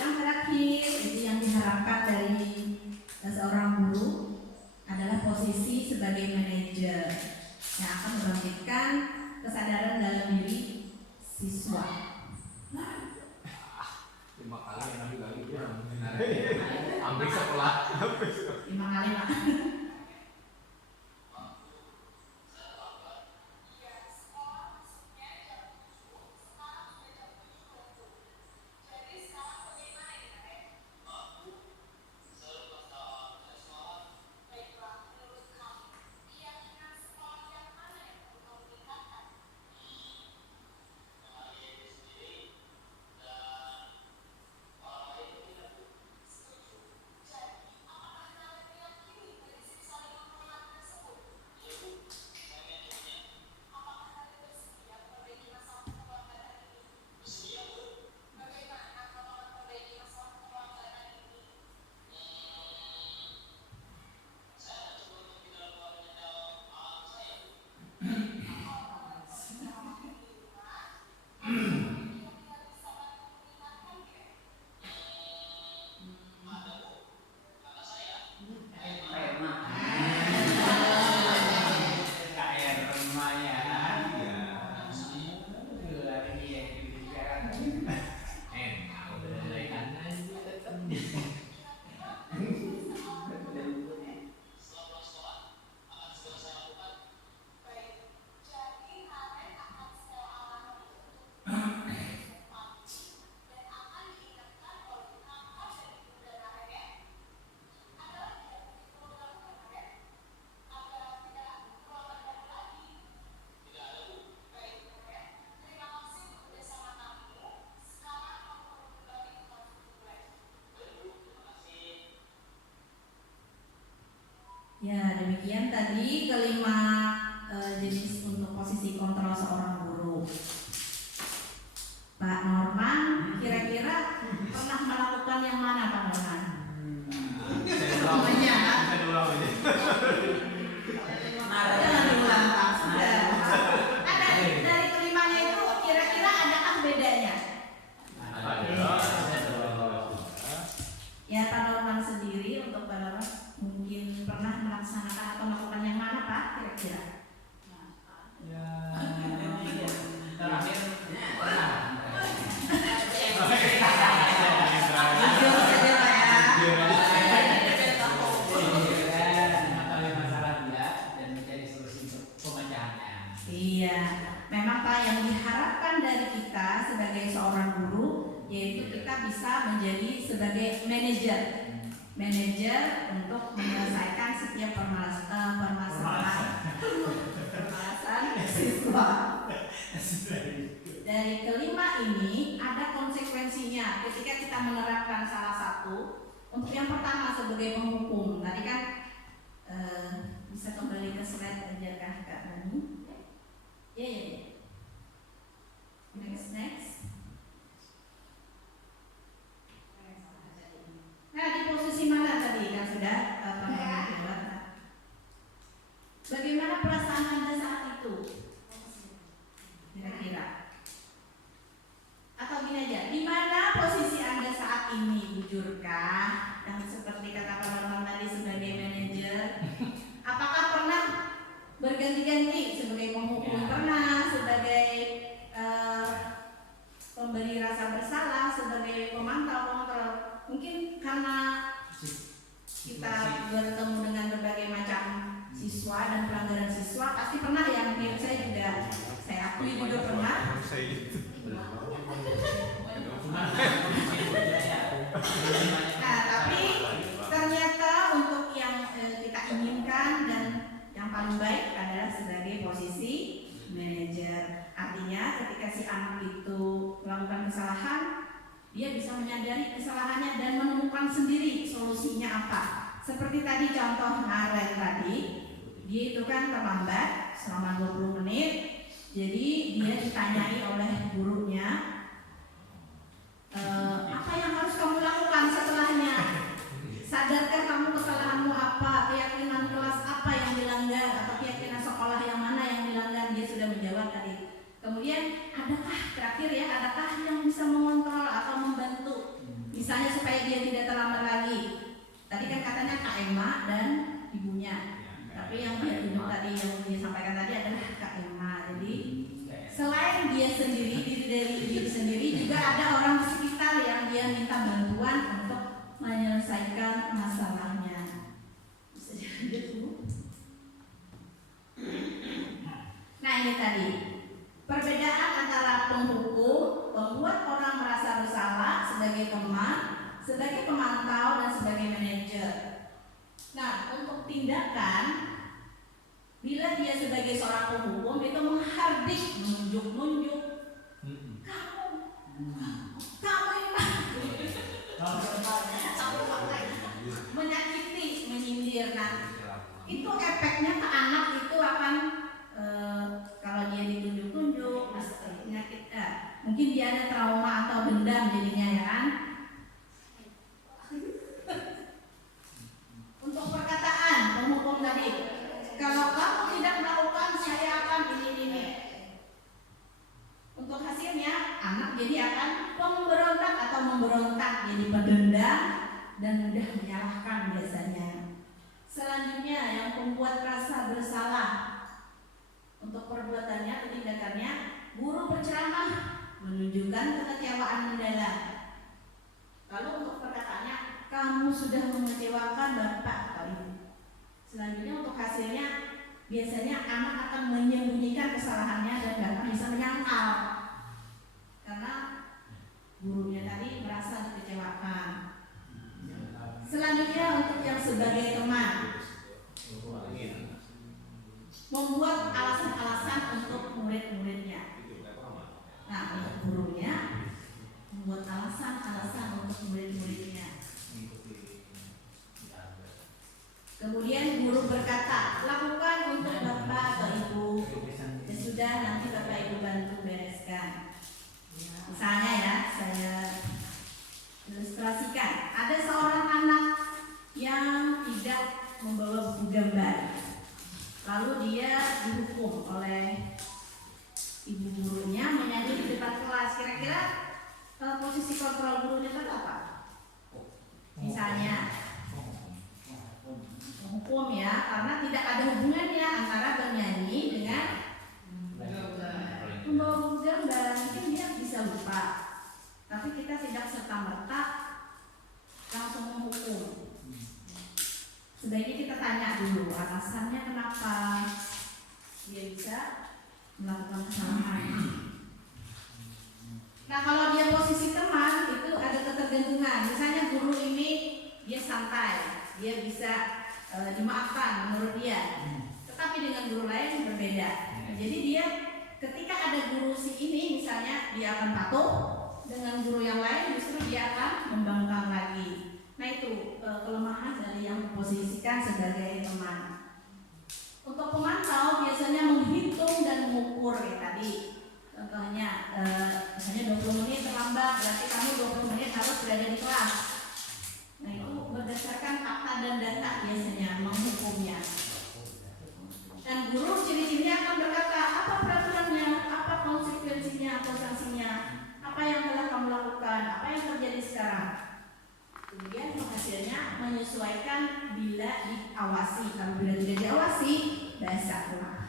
Yang terakhir, itu yang diharapkan dari seorang guru adalah posisi sebagai manajer yang akan membangkitkan kesadaran dalam diri siswa. 5 kali yang ambil lagi dia ambil sekolah. 5 kali Pak. Kemudian tadi kelima jenis untuk posisi kontrol seorang guru. Pak Norman, kira-kira pernah melakukan yang mana Pak Norman? Semuanya. Saya ulang aja. Jangan diulang Pak, sudah. Ada dari kelimanya itu kira-kira adakah bedanya? Ya Pak Norman sendiri, untuk Pak Norman mungkin pernah melaksanakan atau melakukan yang mana Pak kira-kira? Terakhir pernah. Jujur saja Pak ya. Mengetahui masalah dia dan mencari solusi untuk pemecahannya. Iya, memang Pak yang diharapkan dari kita sebagai seorang guru yaitu kita bisa menjadi sebagai manajer untuk menyelesaikan setiap permasalahan siswa. Dari kelima ini ada konsekuensinya ketika kita menerapkan salah satu. Untuk yang pertama sebagai penghukum, tadi kan bisa kembali ke slide aja Kak Nani. Ya. Next. Nah, di posisi mana tadi kan sudah bagaimana perasaan Anda saat itu? Kira-kira. Atau gini aja, di mana posisi Anda saat ini? Jujurkah? Yang seperti kata Pak Norman tadi sebagai manajer, apakah pernah berganti-ganti sebagai penghukum? Pernah, sebagai pemberi rasa bersalah, sebagai pemantau, pengontrol. Mungkin karena kita bertemu dengan berbagai macam siswa dan pelanggaran siswa, pasti pernah ya. Mungkin saya akui juga pernah. Nah, tapi ternyata untuk yang kita inginkan dan yang paling baik adalah sebagai posisi manajer. Artinya ketika si anak itu melakukan kesalahan, dia bisa menyadari kesalahannya dan menemukan sendiri solusinya apa. Seperti tadi contoh Naren tadi, dia itu kan terlambat selama 20 menit. Jadi dia ditanyai oleh gurunya, apa yang harus kamu lakukan setelahnya? Sadarkah kamu kesalahanmu apa? Keyakinan kelas apa yang dilanggar? Atau keyakinan sekolah yang mana yang dilanggar? Dia sudah menjawab tadi. Kemudian adakah yang bisa mengontrol atau membantu? Misalnya supaya dia tidak terlambat lagi. Tadi kan katanya Kak Emma dan ibunya. Tapi yang dia tunjuk tadi, yang dia sampaikan tadi adalah Kak Emma. Jadi selain dia sendiri, diri sendiri, juga ada orang di sekitar yang dia minta bantuan untuk menyelesaikan masalahnya. Bisa jadi Bu. Nah ini tadi perbedaan antara penghukum, membuat orang merasa bersalah sebagai teman, sebagai pemantau, dan sebagai manajer. Nah, untuk tindakan, bila dia sebagai seorang penghukum itu menghardik, menunjuk-nunjuk, kamu ini menyakiti, menyindir. Nah, itu efeknya ke anak itu akan kalau dia ditunjuk-tunjuk, penyakit, mungkin dia ada trauma atau dendam jadinya ya kan. Untuk perkataan penghukum tadi, kalau kamu tidak melakukan saya akan ini. Untuk hasilnya anak jadi akan pemberontak atau memberontak, jadi pendendam dan mudah menyalahkan biasanya. Selanjutnya yang membuat rasa bersalah. Untuk perbuatannya atau tindakannya, guru berceramah menunjukkan kekecewaan mendalam. Lalu untuk perkataannya, kamu sudah mengecewakan bapak atau ibu. Selanjutnya untuk hasilnya, biasanya anak akan menyembunyikan kesalahannya dan bahkan bisa menyangkal karena gurunya tadi merasa dikecewakan. Selanjutnya untuk yang sebagai teman, membuat alasan-alasan untuk murid-muridnya. Nah, untuk gurunya membuat alasan-alasan untuk murid-muridnya. Kemudian guru berkata, lakukan untuk bapak atau ibu. Ya sudah, nanti bapak ibu bantu bereskan. Misalnya ya, saya ilustrasikan. Ada seorang anak yang tidak membawa buku gambar. Lalu dia dihukum oleh ibu gurunya menyanyi di depan kelas. Kira-kira posisi kontrol gurunya itu apa? Misalnya hukum ya, karena tidak ada hubungannya antara bernyanyi dengan membawa buku gambar. Mungkin dia bisa lupa, tapi kita tidak serta-merta langsung menghukum. Sebaiknya kita tanya dulu alasannya kenapa dia bisa melakukan kesalahan. Nah, kalau dia posisi teman itu ada ketergantungan. Misalnya guru ini dia santai, dia bisa dimaafkan menurut dia. Tetapi dengan guru lain berbeda. Jadi dia ketika ada guru si ini misalnya dia akan patuh, dengan guru yang lain justru dia akan membangkang lagi. Nah itu kelemahan dari yang memposisikan sebagai teman. Untuk pemantau biasanya menghitung dan mengukur ya tadi. Contohnya misalnya 20 menit terlambat, berarti kamu 20 menit harus berada di kelas. Nah itu berdasarkan fakta dan data biasanya menghukumnya. Dan guru ciri-cirinya akan berkata apa peraturannya, apa konsekuensinya atau sanksinya, apa yang telah kamu lakukan, apa yang terjadi sekarang. Kemudian hasilnya menyesuaikan bila diawasi. Kalau bila tidak diawasi, bahasa ulang.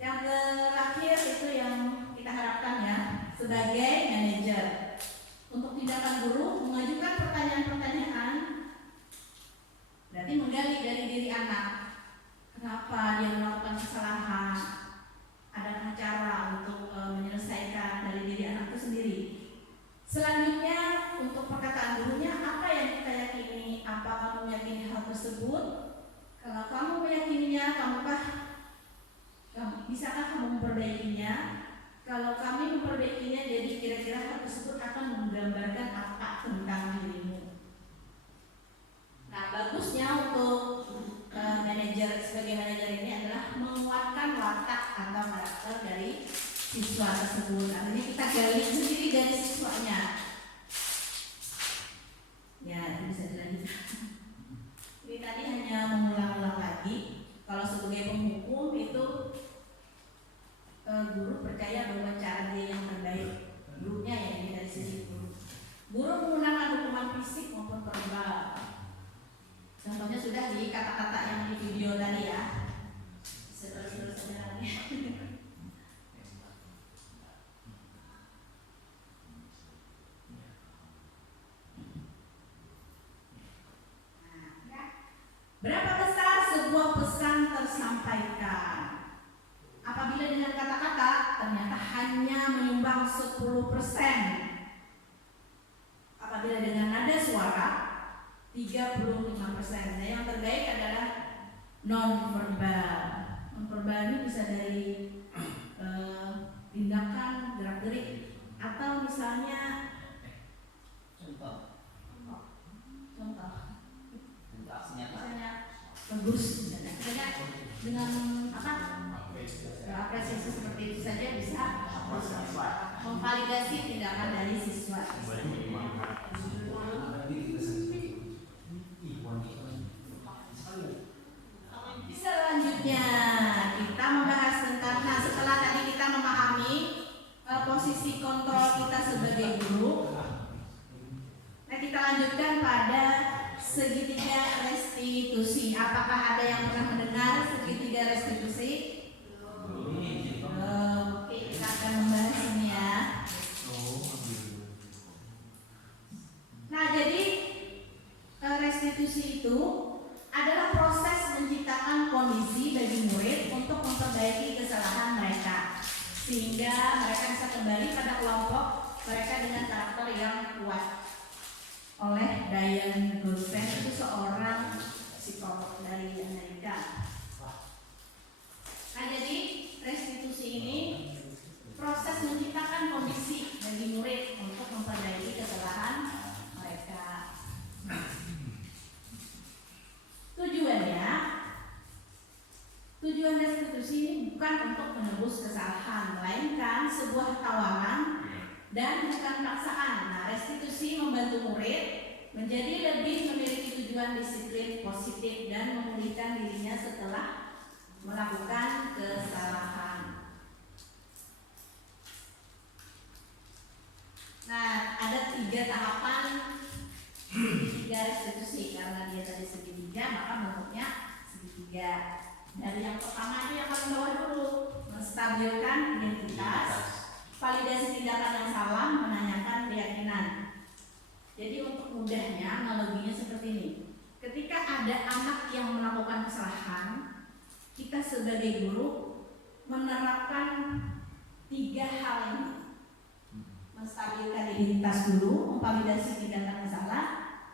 Yang terakhir itu yang kita harapkan ya, sebagai manajer untuk tindakan guru mengajukan pertanyaan-pertanyaan, berarti menggali dari diri anak. Kenapa dia melakukan kesalahan? Adakah cara untuk menyelesaikan dari diri anak itu sendiri? Selanjutnya untuk perkataan gurunya, apa yang kita yakini? Apa kamu meyakini hal tersebut? Kalau kamu meyakininya, bisakah kamu memperbaikinya? Kalau kami memperbaikinya, jadi kira-kira hal tersebut akan menggambarkan apa tentang dirimu. Nah, bagusnya untuk sebagai manajer ini adalah menguatkan watak atau karakter dari siswa tersebut. Artinya kita gali sendiri dari siswanya. Ya, itu bisa dilanjutkan. Ini tadi hanya mengulang-ulang lagi. Kalau sebagai penghukum itu guru percaya bahwa cara dia yang terbaik. Gurunya ya, ini dari sisi guru. Guru menggunakan hukuman fisik maupun verbal. Contohnya sudah di kata-kata yang di video tadi ya. Seterus-terusnya lagi. Berapa besar sebuah pesan tersampaikan? Apabila dengan kata-kata ternyata hanya menyumbang 10%. Apabila dengan nada suara 35%. Nah, yang terbaik adalah non-verbal. Non-verbal ini bisa dari tindakan, gerak-gerik, atau misalnya Contoh misalnya bagus, misalnya dengan apa? Apresiasi seperti itu saja bisa memvalidasi tindakan dari siswa. Selanjutnya kita membahas tentang, nah setelah tadi kita memahami posisi kontrol kita sebagai guru, nah kita lanjutkan pada segitiga restitusi. Apakah ada yang pernah mendengar segitiga restitusi? Oke, kita akan membahas ini ya. Nah, jadi restitusi itu adalah proses menciptakan kondisi bagi murid untuk memperbaiki kesalahan mereka, sehingga mereka bisa kembali pada kelompok mereka dengan karakter yang kuat. Oleh Diane Goldstein, itu seorang psikolog dari Amerika. Nah, jadi restitusi ini proses menciptakan kondisi bagi murid untuk memperbaiki kesalahan mereka. Tujuan restitusi ini bukan untuk menebus kesalahan, melainkan sebuah tawaran dan bukan paksaan. Nah, restitusi membantu murid menjadi lebih memiliki tujuan disiplin positif dan memulihkan dirinya setelah melakukan kesalahan. Nah, ada 3 tahapan segitiga restitusi. Karena dia tadi segitiga, maka bentuknya segitiga. Dari yang pertama itu yang paling bawah dulu, menstabilkan identitas, validasi tindakan yang salah, menanyakan keyakinan. Jadi untuk mudahnya analoginya seperti ini. Ketika ada anak yang melakukan kesalahan, kita sebagai guru menerapkan 3 hal ini. Menstabilkan identitas dulu, memvalidasi tindakan yang salah,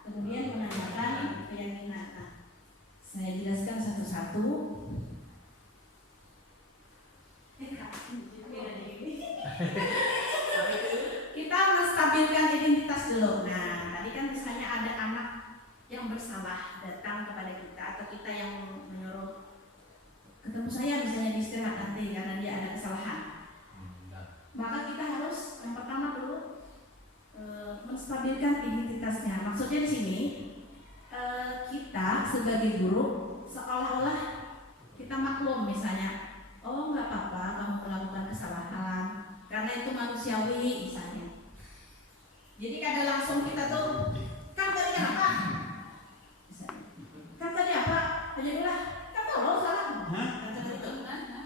kemudian menanyakan keyakinan. Nah, saya jelaskan satu-satu. Kita menstabilkan identitas dulu. Nah, tadi kan misalnya ada anak yang bersalah datang kepada kita, atau kita yang menyuruh ketemu saya misalnya di istirahat nanti karena dia ada kesalahan. Maka kita harus yang pertama dulu menstabilkan identitasnya. Maksudnya di sini kita sebagai guru seolah-olah kita maklum misalnya, oh nggak apa-apa kamu melakukan kesalahan karena itu manusiawi misalnya. Jadi kadang langsung kita tuh, kamu tadi apa? Misalnya, kamu tadi apa? Jadilah, kamu tahu salah.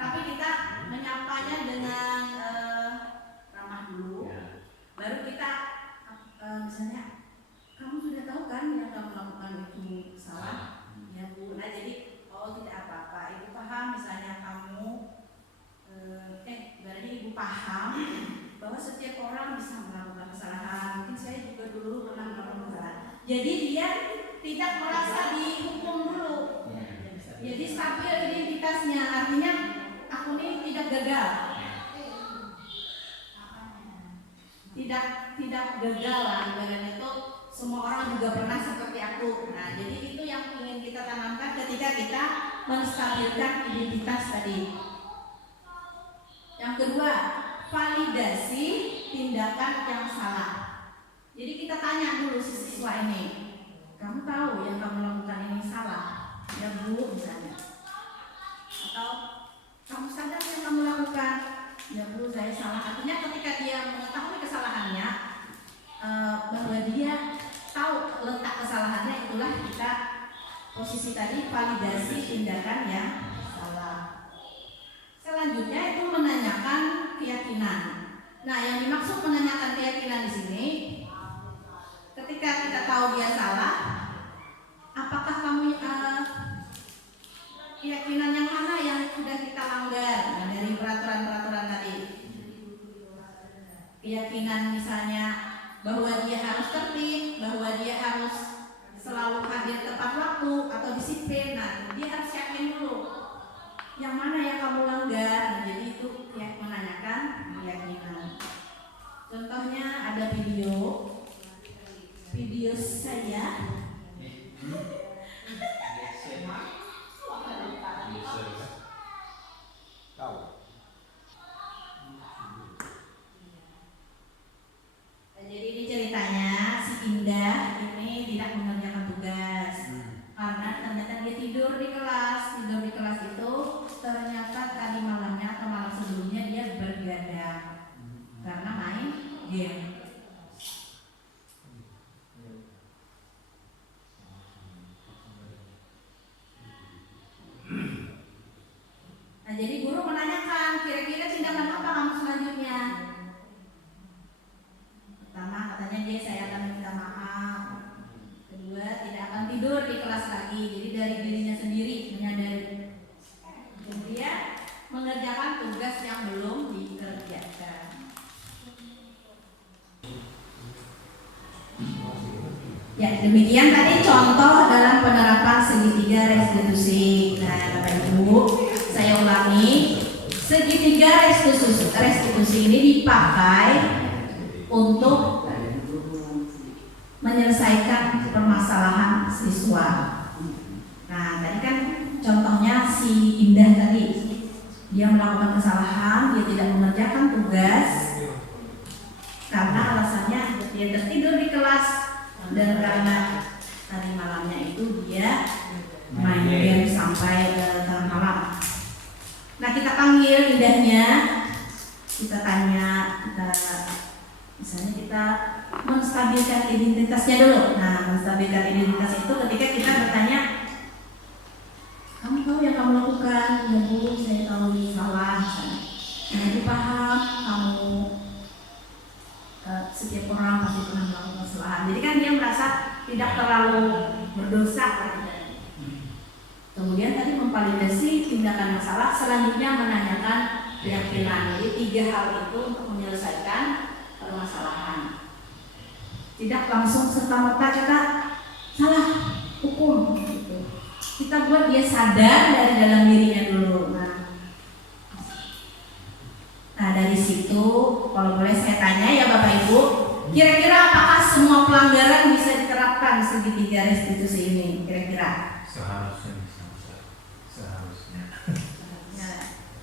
Tapi kita menyapanya dengan ramah dulu, baru kita misalnya, kamu sudah tahu kan yang kamu lakukan itu salah, ya Bu. Nah jadi, oh tidak apa-apa, Ibu paham misalnya kamu, berarti Ibu paham bahwa setiap orang bisa melakukan kesalahan. Mungkin saya juga dulu pernah melakukan kesalahan. Jadi dia tidak merasa dihukum dulu. Jadi stabil identitasnya, artinya aku ini tidak gagal. Tidak gagal lah, ibaratnya itu semua orang juga pernah seperti aku. Nah, jadi itu yang ingin kita tanamkan ketika kita menstabilkan identitas tadi. Yang kedua, validasi tindakan yang salah. Jadi kita tanya dulu si siswa ini, kamu tahu yang kamu lakukan ini salah? Ya Bu misalnya. Atau kamu sadar yang kamu lakukan? Ya Bu saya salah. Artinya ketika dia mengetahui kesalahannya, bahwa dia tahu letak kesalahannya, itulah kita posisi tadi validasi tindakan yang salah. Selanjutnya itu menanyakan keyakinan. Nah, yang dimaksud menanyakan keyakinan di sini, ketika kita tahu dia salah, apakah kamu keyakinan yang mana yang sudah kita langgar? Nah, dari peraturan-peraturan tadi, keyakinan misalnya bahwa dia harus tertib, bahwa dia harus selalu hadir tepat waktu atau disiplin. Nah, dia harus yakin dulu yang mana yang kamu langgar. Nah, jadi itu yang menanyakan keyakinan. Contohnya ada video saya. Jadi ini ceritanya si Indah ini tidak mengerjakan tugas karena ternyata dia tidur di kelas itu ternyata tadi malamnya atau malam sebelumnya dia bergadang karena main game. Nah, jadi guru menanyakan, kira-kira tindakan apa kamu selanjutnya? Pertama katanya dia saya akan minta maaf. Kedua tidak akan tidur di kelas lagi. Jadi dari dirinya sendiri menyadari. Kemudian mengerjakan tugas yang belum dikerjakan. Ya demikian tadi contoh dalam penerapan segitiga restitusi. Nah Bapak Ibu, saya ulangi, segitiga restitusi ini dipakai untuk menyelesaikan permasalahan siswa. Nah, tadi kan contohnya si Indah tadi, dia melakukan kesalahan, dia tidak mengerjakan tugas karena alasannya dia tertidur di kelas dan karena tadi malamnya itu dia main game sampai tengah malam. Nah, kita panggil Indahnya, kita tanya, misalnya kita menstabilkan identitasnya dulu. Nah, menstabilkan identitas itu ketika kita bertanya, kamu tahu yang kamu lakukan? Ya Bu, saya tahu ini salah. Nah, itu paham, kamu setiap orang pasti pernah melakukan kesalahan. Jadi kan dia merasa tidak terlalu berdosa. Kemudian tadi memvalidasi tindakan masalah, selanjutnya menanyakan keyakinan. Jadi 3 hal itu untuk menyelesaikan permasalahan. Tidak langsung serta-merta kita salah hukum gitu. Kita buat dia sadar dari dalam dirinya dulu. Nah, dari situ kalau boleh saya tanya ya Bapak Ibu, kira-kira apakah semua pelanggaran bisa diterapkan segitiga restitusi ini? Kira-kira? Seharusnya bisa. Seharusnya.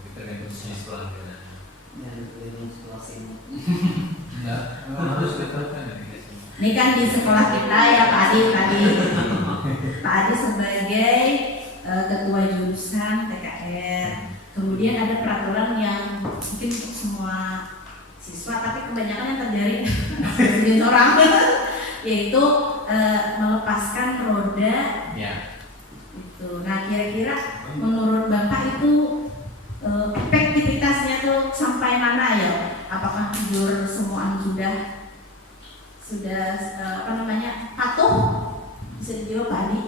Kita definisi pelanggaran. Enggak, harus diterapkan ya. Ini kan di sekolah kita ya Pak Adi tadi. Pak Adi sebagai ketua jurusan TKR. Kemudian ada peraturan yang mungkin untuk semua siswa, tapi kebanyakan yang terjadi di orang yaitu melepaskan roda. Ya. Itu. Nah, kira-kira menurut Bapak itu efektivitasnya tuh sampai mana ya? Apakah tidur semua sudah patuh? Bisa dijawab Pak Adi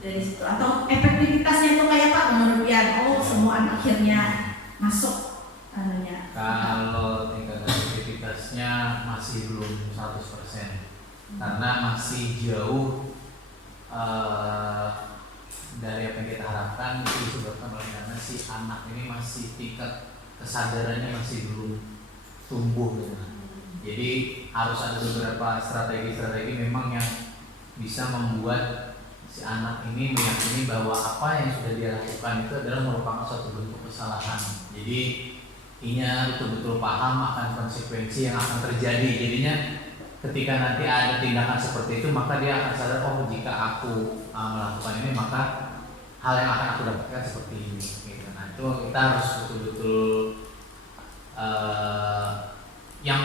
dari situ, atau efektivitasnya itu kayak Pak menurut dia? Oh, semua akhirnya masuk anunya. Kalau tingkat efektivitasnya masih belum 100%, karena masih jauh dari apa yang kita harapkan. Itu disebabkan oleh karena si anak ini masih tingkat kesadarannya masih belum tumbuh gitu. Jadi harus ada beberapa strategi memang yang bisa membuat si anak ini meyakini bahwa apa yang sudah dia lakukan itu adalah merupakan suatu bentuk kesalahan. Jadi ia betul-betul paham akan konsekuensi yang akan terjadi. Jadinya ketika nanti ada tindakan seperti itu, maka dia akan sadar, oh jika aku melakukan ini maka hal yang akan aku dapatkan seperti ini. Gitu. Nah, itu kita harus betul-betul yang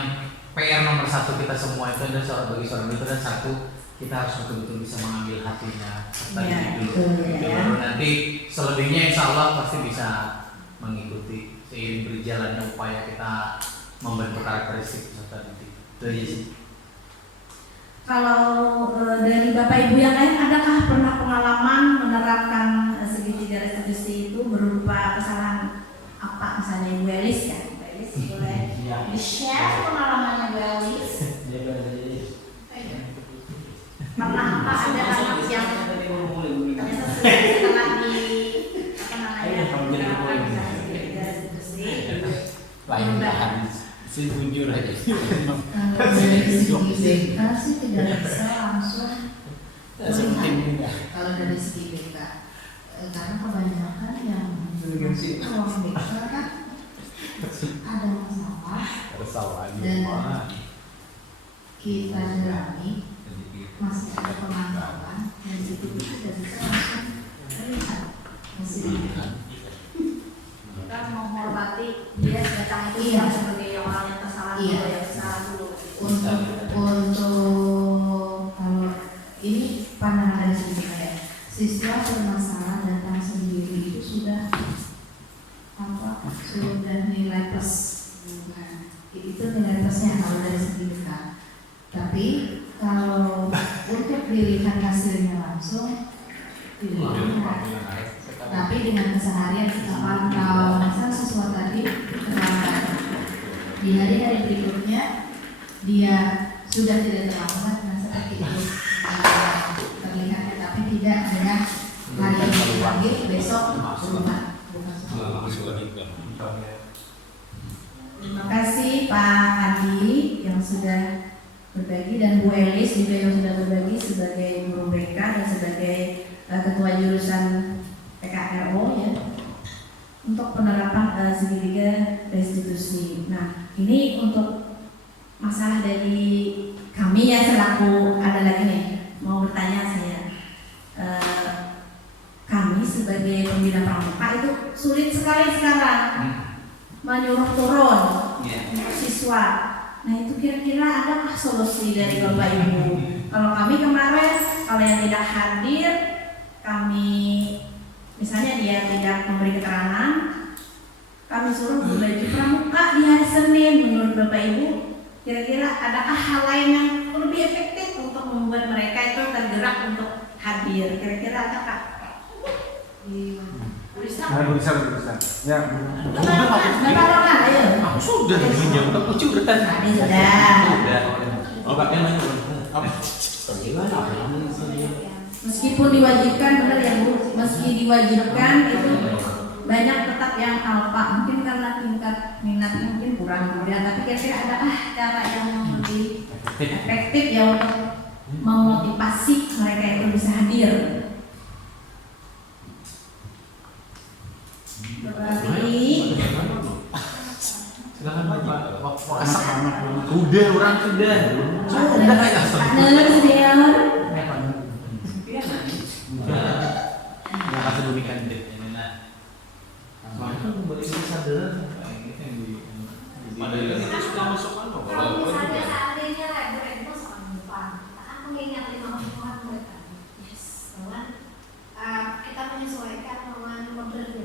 PR nomor 1 kita semua itu adalah bagi seorang itu dan satu, kita harus betul-betul bisa mengambil hatinya serta Ya, dulu. betul, ya. Baru nanti selebihnya insya Allah pasti bisa mengikuti seiring berjalannya upaya kita membentuk karakteristik peserta didik. Itu aja sih. Kalau dari Bapak Ibu yang lain, adakah pernah pengalaman menerapkan segitiga restitusi itu berupa kesalahan apa? Misalnya Ibu Elis ya, Ibu Elis boleh di-share pengalamannya Ibu Elis. Pernah apa ada anak yang ternyata setelah di menerapkan misalnya segitiga restitusi berubah. Jujur aja. Kalau dari segi BK sih tidak bisa langsung melihat. Kalau dari segi BK, karena kebanyakan yang masuk ke ruang BK kan ada masalah dan kita dalami masih ada pemantauan dan itu tidak bisa langsung melihat hasilnya. Kita menghormati dia datang itu yang sebagai orang yang kesalahan dulu, yang kesalahan dulu. Untuk kalau ini pandangan dari sisi saya, siswa bermasalah datang sendiri itu sudah nilai plus. Itu nilai plusnya kalau dari segi besar. Tapi kalau untuk dilihat hasilnya langsung tidak lihat. Tapi dengan keseharian kita pantau, misal siswa tadi terlambat, di hari-hari berikutnya dia sudah tidak terlambat, nah seperti itu terlihatnya, tapi tidak dengan hari ini lagi besok berubah. Terima kasih Pak Adi yang sudah berbagi dan Bu Elis juga yang sudah berbagi sebagai guru BK dan sebagai ketua jurusan RO ya untuk penerapan segitiga restitusi. Nah, ini untuk masalah dari kami ya selaku ada lagi nih mau bertanya saya. Kami sebagai pembina pramuka itu sulit sekali sekarang menyuruh turun untuk siswa. Nah itu kira-kira adakah solusi dari Bapak Ibu? Kalau kami kemarin, kalau yang tidak hadir, kami misalnya dia tidak memberi keterangan, kami suruh berbaju pramuka di hari Senin. Menurut Bapak Ibu, kira-kira adakah hal lain yang lebih efektif untuk membuat mereka itu tergerak untuk hadir? Kira-kira adakah? Bisa. Ya. Bapak Rokan, ayo. Aku sudah minjem, aku curhat. Ini sudah. Oh, pakai mana? Meskipun diwajibkan, benar ya Bu, meski diwajibkan itu banyak tetap yang alfa, mungkin karena tingkat minatnya mungkin kurang kemudian, tapi kira-kira adakah cara yang lebih efektif ya untuk memotivasi mereka itu bisa hadir? Berarti Silakan Bapak. Udah orang sudah. partner senior. Nggak kasih demikian deh. Makanya kembali ke kesadaran Padahal kan itu sudah masuk apa? Kalau misalnya seandainya labor itu soal depan, akan mengingat 50 orang mereka. Yes, bahwa kita menyesuaikan dengan modern.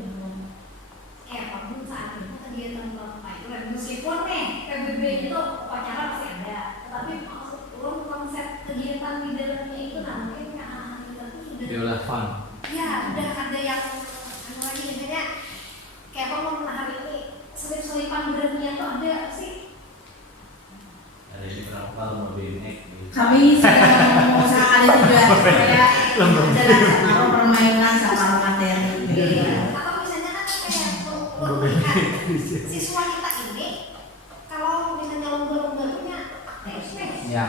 Apapun saat itu kegiatan bapak itu meskipun nih PBB itu upacara pasti ada, tetapi maksud turun konsep kegiatan di dalamnya itu nah mungkin anak-anak kita tuh sudah Biola fun. ya udah ada yang anu lagi misalnya kayak apa mau hari ini selip-selipan brandnya tuh ada sih. Ada di pramuka mau BMX. Kami sedang mengusahakan itu juga supaya ada permainan sama materi. Atau misalnya kan kayak siswa kita ini kalau misalnya lomba-lombanya Ya,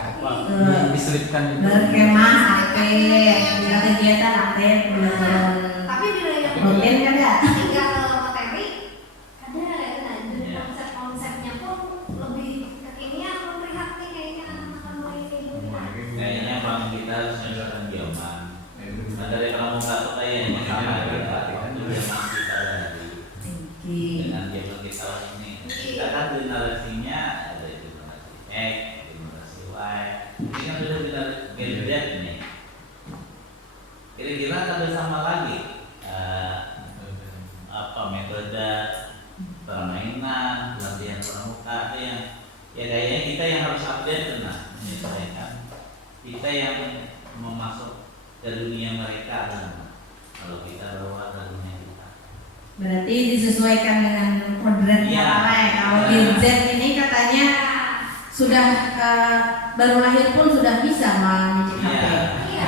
diselipkan itu. Berkemah aktif, bila kegiatan aktif, tapi bila yang rutin kan ya? tinggal materi ada konsep-konsepnya pun lebih kekinian memprihatin kayaknya anak-anak ini. Kayaknya bang kita harus menyesuaikan zaman. Nah dari pramuka tuh kayaknya sama kita itu zaman kita dari dengan zaman kita ini. Kita kan generasinya ada generasi X, generasi Y. Ini kan sudah generasi Z nih. Kira-kira ada sama lagi apa metode permainan, latihan pramuka itu yang ya kayaknya kita yang harus update nah menyesuaikan. Kita yang memasuk ke dunia mereka kan. Kalau kita bawa ke dunia kita. Berarti disesuaikan dengan modern Iya. Kalau di Z ini katanya sudah baru lahir pun sudah bisa mencicip HP. Iya.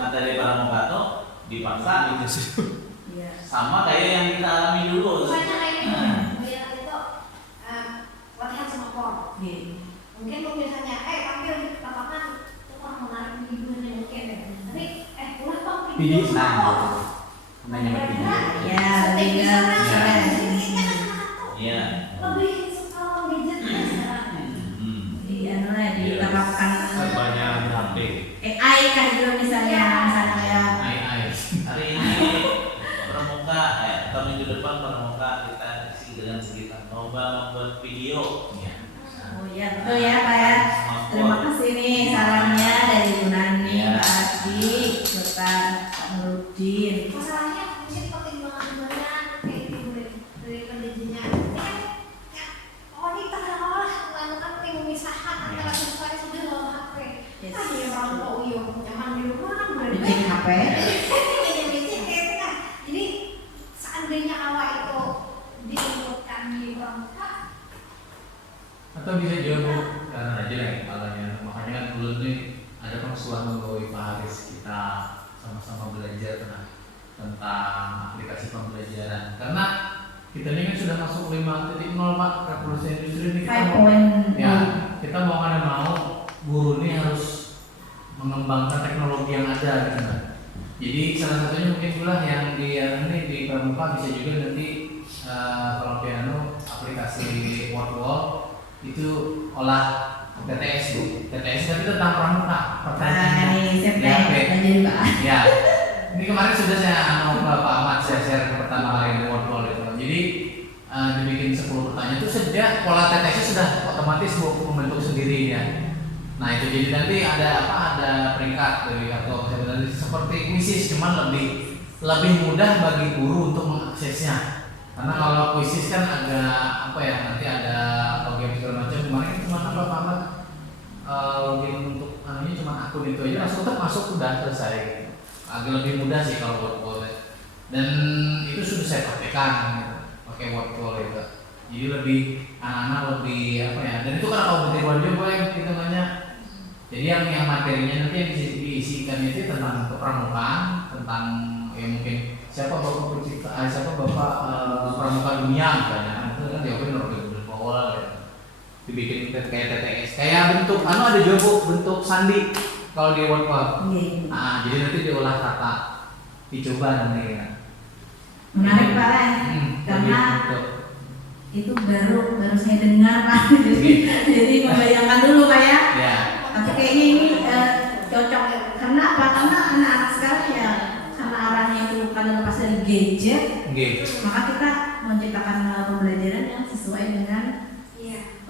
Materi pramuka tuh dipaksa Iya. sama kayak yang kita alami dulu. Misalnya kayak gitu, bayangkan itu latihan sama por. Mungkin kalau misalnya tampil di lapangan itu orang menarik videonya mungkin ya. Tapi pulang bang video sama por. Nanya sama video. Ya, lebih ke keren. Iya. Lebih suka gadget ya sekarang. Iya, diterapkan Banyak HP. AI kah juga misalnya kayak Hari ini pramuka atau minggu depan pramuka kita isi dengan sekitar lomba membuat video. oh iya betul ya Pak ya. Terima kasih nih sarannya dari Bu Nani, Pak Adi, Bapak Nurudin. Masalahnya mungkin pertimbangan-pertimbangan kayak gitu dari pendidikannya. Ini kan kita kadang-kadang melakukan pemisahan antara siswa yang sudah bawa HP. Yes. Tadi orang tua Uyo nyaman di rumah kan berarti. Bikin HP. Jadi seandainya awal itu diinputkan di pramuka, Atau bisa juga Bu, karena aja lah kepalanya. Makanya kan dulu nih ada pengusulan melalui Pak Haris kita sama-sama belajar tentang aplikasi pembelajaran. Karena kita ini kan sudah masuk 5.0 Pak, revolusi industri ini kita mau, 5.0. ya, kita mau kan mau guru ini harus mengembangkan teknologi yang ada gitu kan. Jadi salah satunya mungkin pula yang di pramuka bisa juga nanti kalau piano aplikasi word wall itu olah TTS Bu. TTS tapi tentang pramuka pertanyaannya. Jadi Pak. Ya. Ini kemarin sudah saya mau ke Pak Ahmad saya share pertama kali word wall itu. Jadi dibikin 10 pertanyaan itu sejak pola TTS sudah otomatis Bu membentuk sendiri ya. Nah itu jadi nanti ada peringkat dari atau sebenarnya seperti kuisis cuman lebih mudah bagi guru untuk mengaksesnya. Karena kalau kuisis kan agak nanti ada login segala macam. Kemarin kan cuma apa login untuk anunya cuma akun itu aja langsung masuk udah selesai. Agak lebih mudah sih kalau word wall dan itu sudah saya praktekkan pakai word wall itu. Jadi lebih anak-anak lebih dan itu kan kalau berarti boleh hitungannya. Jadi yang materinya nanti yang diisikan itu tentang kepramukaan, tentang mungkin siapa bapak pencipta, siapa bapak pramuka dunia misalnya, itu kan jawabin Robert Powell ya. Dibikin kayak TTS, kayak bentuk, ada juga Bu, bentuk sandi kalau di WordPad. Nah, jadi nanti diolah kata, dicoba nanti ya. Menarik Pak Len, karena itu baru saya dengar Pak. Jadi membayangkan dulu Pak ya. Tapi kayaknya ini cocok karena apa? Karena anak-anak sekarang ya karena arahnya itu karena lepas dari gadget, maka kita menciptakan pembelajaran yang sesuai dengan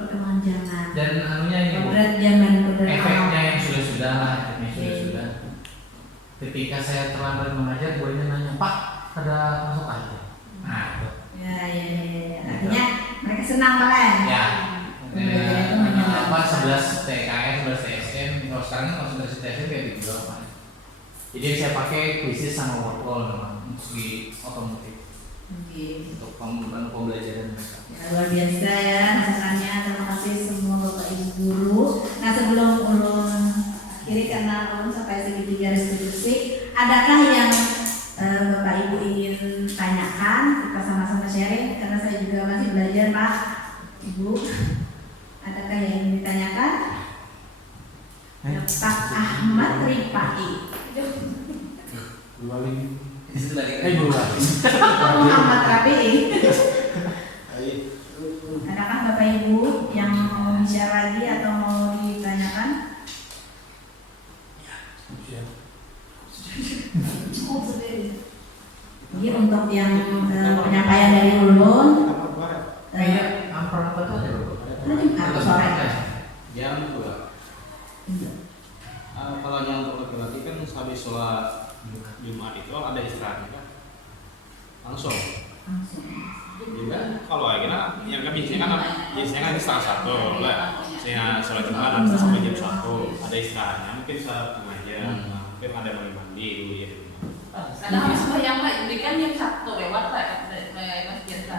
perkembangan zaman. Dan anunya ini kodrat zaman, efeknya yang sudah sudah. Ketika saya terlambat mengajar, gurunya nanya, Pak, ada masukan? Nah, itu. Ya. Artinya mereka senang Pak Len. Ya. Pembelajaran itu 11 TKS, 11 TSM, kalau sekarang konsentrasi TSM kayak gitu doang. Jadi saya pakai kuisis sama word wall memang untuk di otomotif untuk pembelajaran mereka. Ya, luar biasa ya masukannya. Terima kasih semua Bapak Ibu guru. Nah sebelum ulun kiri karena ulun sampai segitiga restitusi, adakah yang Bapak Ibu ingin tanyakan? Kita sama-sama sharing karena saya juga masih belajar Pak Ibu. Adakah yang ingin ditanyakan? Pak Ahmad Rifai. Muhammad Rabi. Adakah Bapak Ibu yang mau bicara lagi atau mau ditanyakan? Cukup sendiri. Jadi untuk yang penyampaian dari ulun, Ampar apa tuh ada? atau sore. Yang kedua, kalau yang untuk laki-laki kan habis sholat Jumat itu ada istirahatnya kan langsung. Juga kalau akhirnya yang kan biasanya kan setengah 1 lah. Saya sholat Jumat nanti sampai jam 1 ada istirahatnya mungkin 1 jam. Mungkin ada mandi dulu ya. Karena harus bayang lah, ini kan jam 1 lewat lah, Mas Jasa.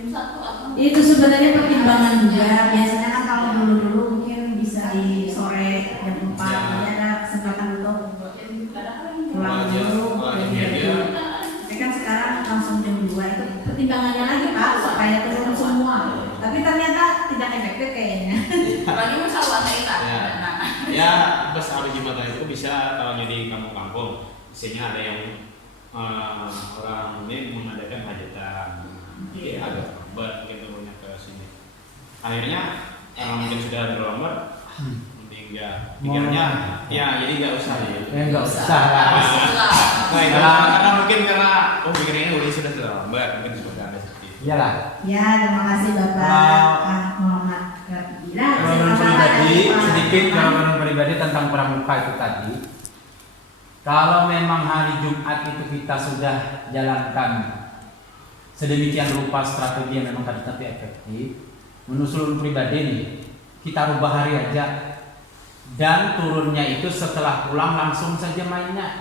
Jam 1 apa? Itu sebenarnya pertimbangan juga. Biasanya kan kalau dulu mungkin bisa di sore jam 4 jadi ada kesempatan untuk pulang dulu. Tapi kan sekarang langsung jam 2 itu pertimbangannya lagi Pak supaya turun semua. Tapi ternyata tidak efektif kayaknya. Apalagi masalah saya Ya, pas hari Jumatan itu bisa kalau di kampung-kampung, biasanya ada yang orang ini mengadakan hajatan, agak lambat mungkin turunnya ke sini. Akhirnya mungkin sudah terlambat, mending enggak. Pikirnya, ya jadi nggak usah ya. Enggak usah lah. Nah, itu karena mungkin pikirnya udah sudah terlambat, mungkin sudah ada seperti itu. Iyalah. Ya, terima kasih Bapak Muhammad Rabila. Jawaban pribadi sedikit jawaban pribadi tentang pramuka itu tadi. Kalau memang hari Jumat itu kita sudah jalankan sedemikian rupa strategi yang memang tapi efektif, menurut ulun pribadi nih, kita rubah hari aja dan turunnya itu setelah pulang langsung saja mainnya.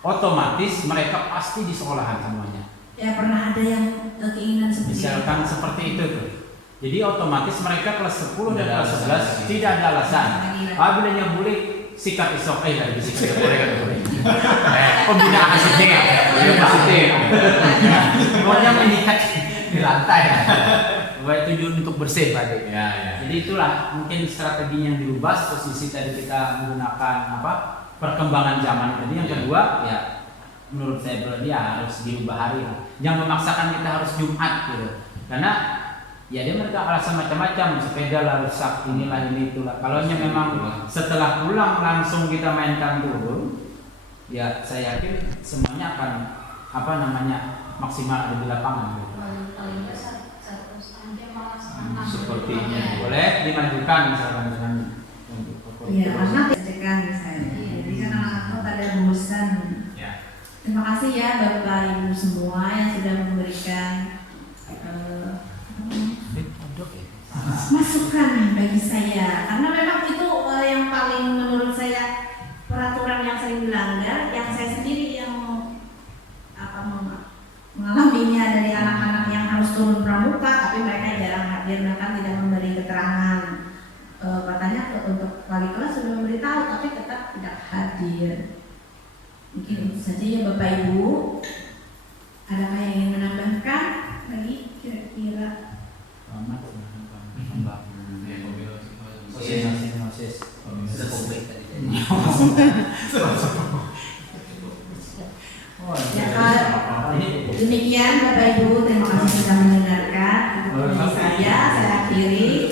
Otomatis mereka pasti di sekolahan semuanya. Ya pernah ada yang keinginan seperti itu. Misalkan seperti itu tuh. Jadi otomatis mereka kelas 10 dan kelas 11 tidak ada alasan. Apabila boleh sikap isok dari sikap boleh kan boleh. Pembinaan asisten ya. Pokoknya mengikat di lantai. Supaya tujuan untuk bersih tadi. Ya. Jadi itulah mungkin strategi yang dirubah. Posisi tadi kita menggunakan perkembangan zaman tadi. Yang kedua ya menurut saya dia harus diubah hari lah. Jangan memaksakan kita harus Jumat gitu. Karena ya dia mereka alasan macam-macam, sepeda lah rusak, inilah ini itulah. Kalau memang setelah pulang langsung kita mainkan turun, ya saya yakin semuanya akan maksimal ada di lapangan gitu. Paling besar 1,5 jam malah Sepertinya boleh dimajukan misalkan dengan Iya, karena dicekan misalnya. Jadi kan anak-anak pada bosan. ya. Terima kasih ya Bapak Ibu semua yang sudah memberikan masukan bagi saya, karena memang itu yang paling menurut saya peraturan yang sering dilanggar, yang saya sendiri yang mengalaminya dari anak-anak yang harus turun pramuka, tapi mereka jarang hadir, mereka tidak memberi keterangan. Katanya untuk wali kelas sudah memberitahu, tapi tetap tidak hadir. Mungkin itu saja ya Bapak Ibu. Adakah yang ingin menambahkan lagi kira-kira? Demikian Bapak Ibu, terima kasih sudah mendengarkan. Saya akhiri.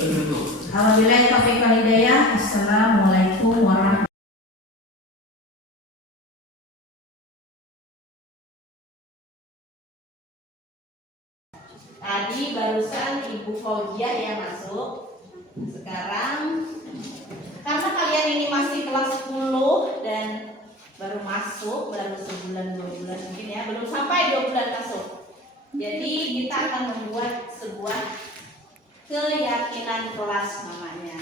Wabillahi taufiq wal hidayah. Assalamualaikum warahmatullahi wabarakatuh. Tadi barusan Ibu Fauziah yang masuk. Sekarang karena kalian ini masih kelas 10 dan baru masuk, baru sebulan 2 bulan mungkin ya, belum sampai 2 bulan masuk. Jadi kita akan membuat sebuah keyakinan kelas namanya.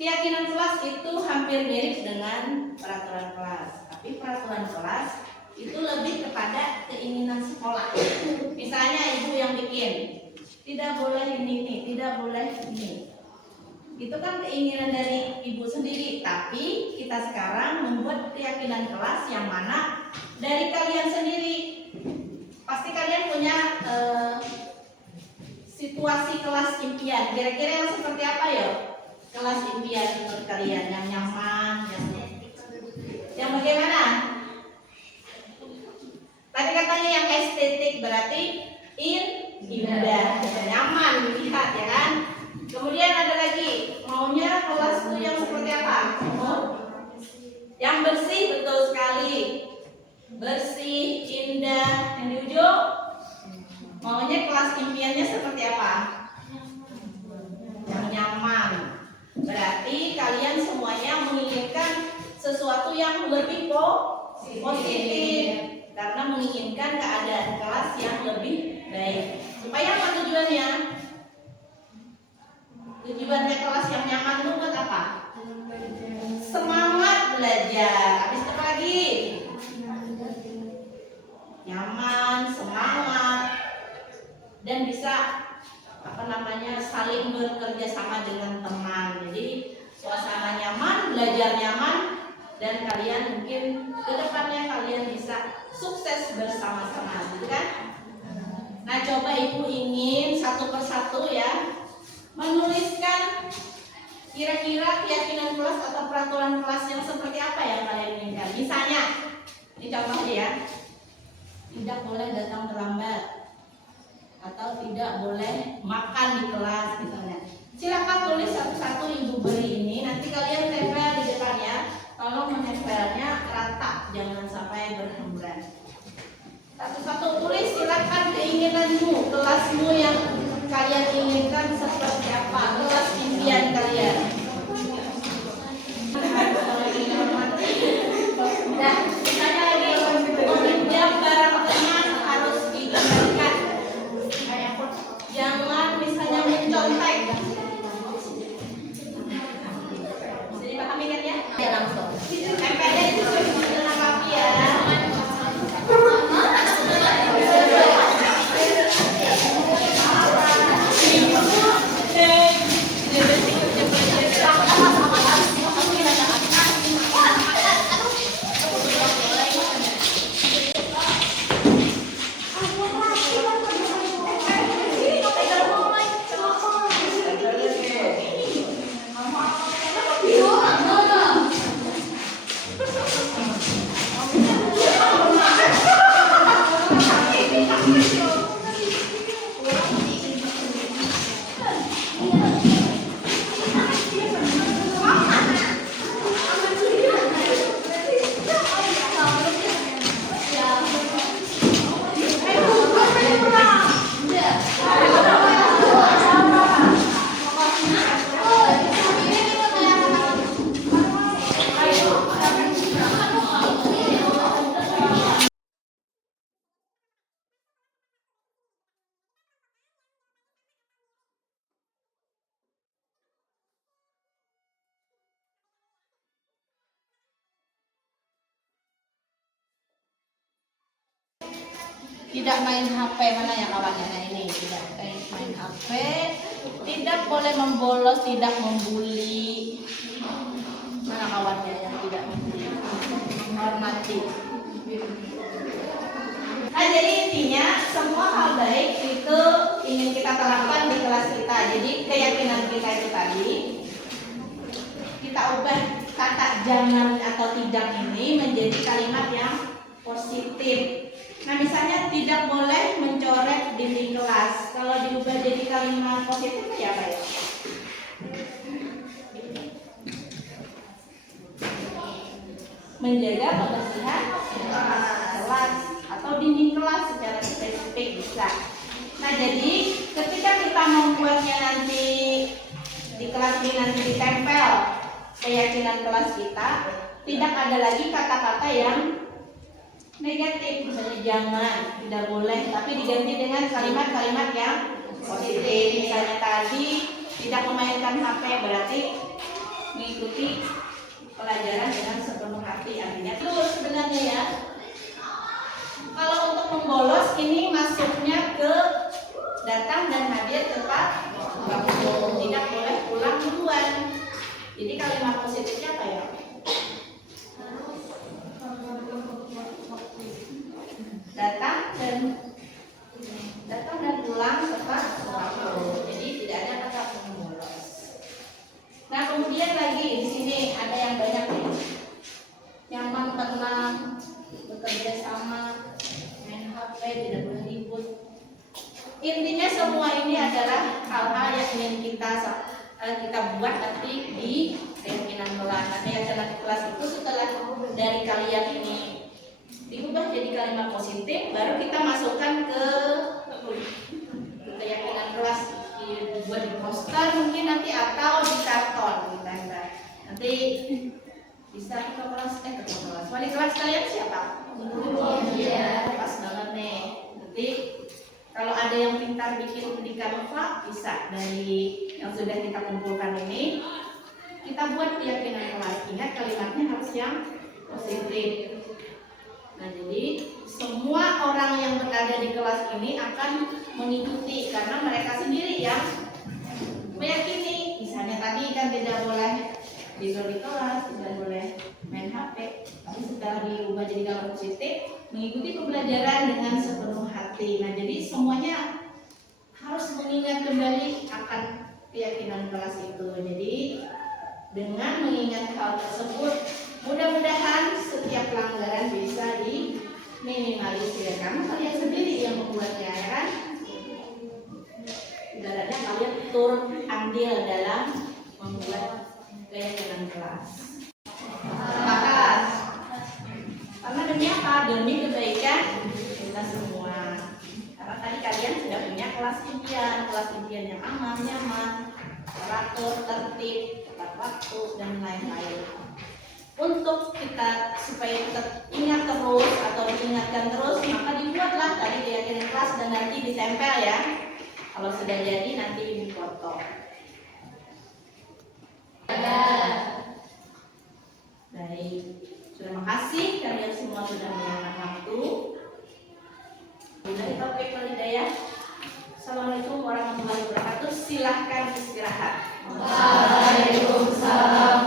Keyakinan kelas itu hampir mirip dengan peraturan kelas, tapi peraturan kelas itu lebih kepada keinginan sekolah. Misalnya ibu yang bikin, tidak boleh ini, tidak boleh ini. Itu kan keinginan dari ibu sendiri, tapi kita sekarang membuat keyakinan kelas yang mana dari kalian sendiri. Pasti kalian punya situasi kelas impian. Kira-kira yang seperti apa ya? Kelas impian menurut kalian yang nyaman, yang bagaimana? Tadi katanya yang estetik, berarti indah, nyaman dilihat ya kan? Kemudian ada lagi, maunya kelas itu yang seperti apa? Yang bersih, betul sekali. Bersih, indah. Yang di ujung, maunya kelas impiannya seperti apa? Yang nyaman. Berarti kalian semuanya menginginkan sesuatu yang lebih positif, karena menginginkan keadaan kelas yang lebih baik. Supaya apa tujuannya? Tujuannya kelas yang nyaman itu buat apa? Semangat belajar. Habis apa lagi? Nyaman, semangat, dan bisa saling bekerja sama dengan teman. Jadi suasana nyaman, belajar nyaman, dan kalian mungkin kedepannya kalian bisa sukses bersama-sama, gitu kan? Nah, coba ibu ingin satu persatu ya menuliskan kira-kira keyakinan kelas atau peraturan kelas yang seperti apa yang kalian inginkan. Misalnya, ini contohnya ya, tidak boleh datang terlambat atau tidak boleh makan di kelas misalnya. Silakan tulis satu-satu ibu beri ini. Nanti kalian tempel di depannya. Tolong menempelnya rata, jangan sampai berhamburan. Satu-satu tulis, silakan keinginanmu, kelasmu yang kalian inginkan seperti apa, kelas impian kalian. Nah, misalnya lagi meminjam barang teman harus dikembalikan. Jangan misalnya mencontek. Bisa dipahami kan ya? Ya langsung. MPD itu dengan papi ya. Jadi tidak main HP, mana ya kawannya? Nah ini tidak main HP, tidak boleh membolos, tidak membuli. Mana kawannya yang tidak membuli? Menghormati. Nah jadi intinya semua hal baik itu ingin kita terapkan di kelas kita. Jadi keyakinan kita itu tadi kita ubah kata jangan atau tidak ini menjadi kalimat yang positif. Nah misalnya tidak boleh mencoret dinding kelas. Kalau diubah jadi kalimat positif ya apa ya? Menjaga kebersihan kelas atau dinding kelas secara spesifik bisa. Nah jadi ketika kita membuatnya nanti di kelas ini nanti ditempel keyakinan kelas kita, tidak ada lagi kata-kata yang negatif, misalnya jangan, tidak boleh, tapi diganti dengan kalimat-kalimat yang positif. Misalnya tadi tidak memainkan HP berarti mengikuti pelajaran dengan sepenuh hati, artinya terus sebenarnya ya. Kalau untuk membolos ini masuknya ke datang dan hadir tepat waktu, tidak boleh pulang duluan. Jadi kalimat positifnya apa ya? Datang dan pulang tepat waktu. Jadi tidak ada kata membolos. Nah kemudian lagi di sini ada yang banyak nih. Nyaman, tenang, bekerja sama, main HP, tidak boleh ribut. Intinya semua ini adalah hal-hal yang ingin kita buat nanti di keyakinan kelas. Nah keyakinan kelas itu setelah dari kalian ini diubah jadi kalimat positif, baru kita masukkan ke keyakinan kelas, dibuat di poster mungkin nanti atau di karton ditempel. Nanti bisa ke kelas, wali kelas kalian siapa? Iya, pas banget nih. Nanti kalau ada yang pintar bikin di Canva bisa dari yang sudah kita kumpulkan ini kita buat keyakinan kelas. Ingat kalimatnya harus yang positif. Nah jadi semua orang yang berada di kelas ini akan mengikuti karena mereka sendiri yang meyakini. Misalnya tadi kan tidak boleh tidur di kelas, tidak boleh main HP, tapi setelah diubah jadi kalimat positif, mengikuti pembelajaran dengan sepenuh hati. Nah jadi semuanya harus mengingat kembali akan keyakinan kelas itu. Jadi dengan mengingat hal tersebut, mudah-mudahan setiap pelanggaran bisa diminimalisir karena kalian sendiri yang membuatnya, ya kan? Ibaratnya kalian turut andil dalam membuat keyakinan kelas. Sepakat? Karena demi apa? Demi kebaikan kita semua. Karena tadi kalian sudah punya kelas impian yang aman, nyaman, teratur, tertib, tepat waktu dan lain-lain. Untuk kita supaya tetap ingat terus atau diingatkan terus, maka dibuatlah tadi keyakinan kelas dan nanti ditempel ya. Kalau sudah jadi nanti dipoto. Baik, terima kasih kalian semua sudah meluangkan waktu. Dari topik Walidayah. Assalamualaikum warahmatullahi wabarakatuh. Silahkan istirahat. Waalaikumsalam.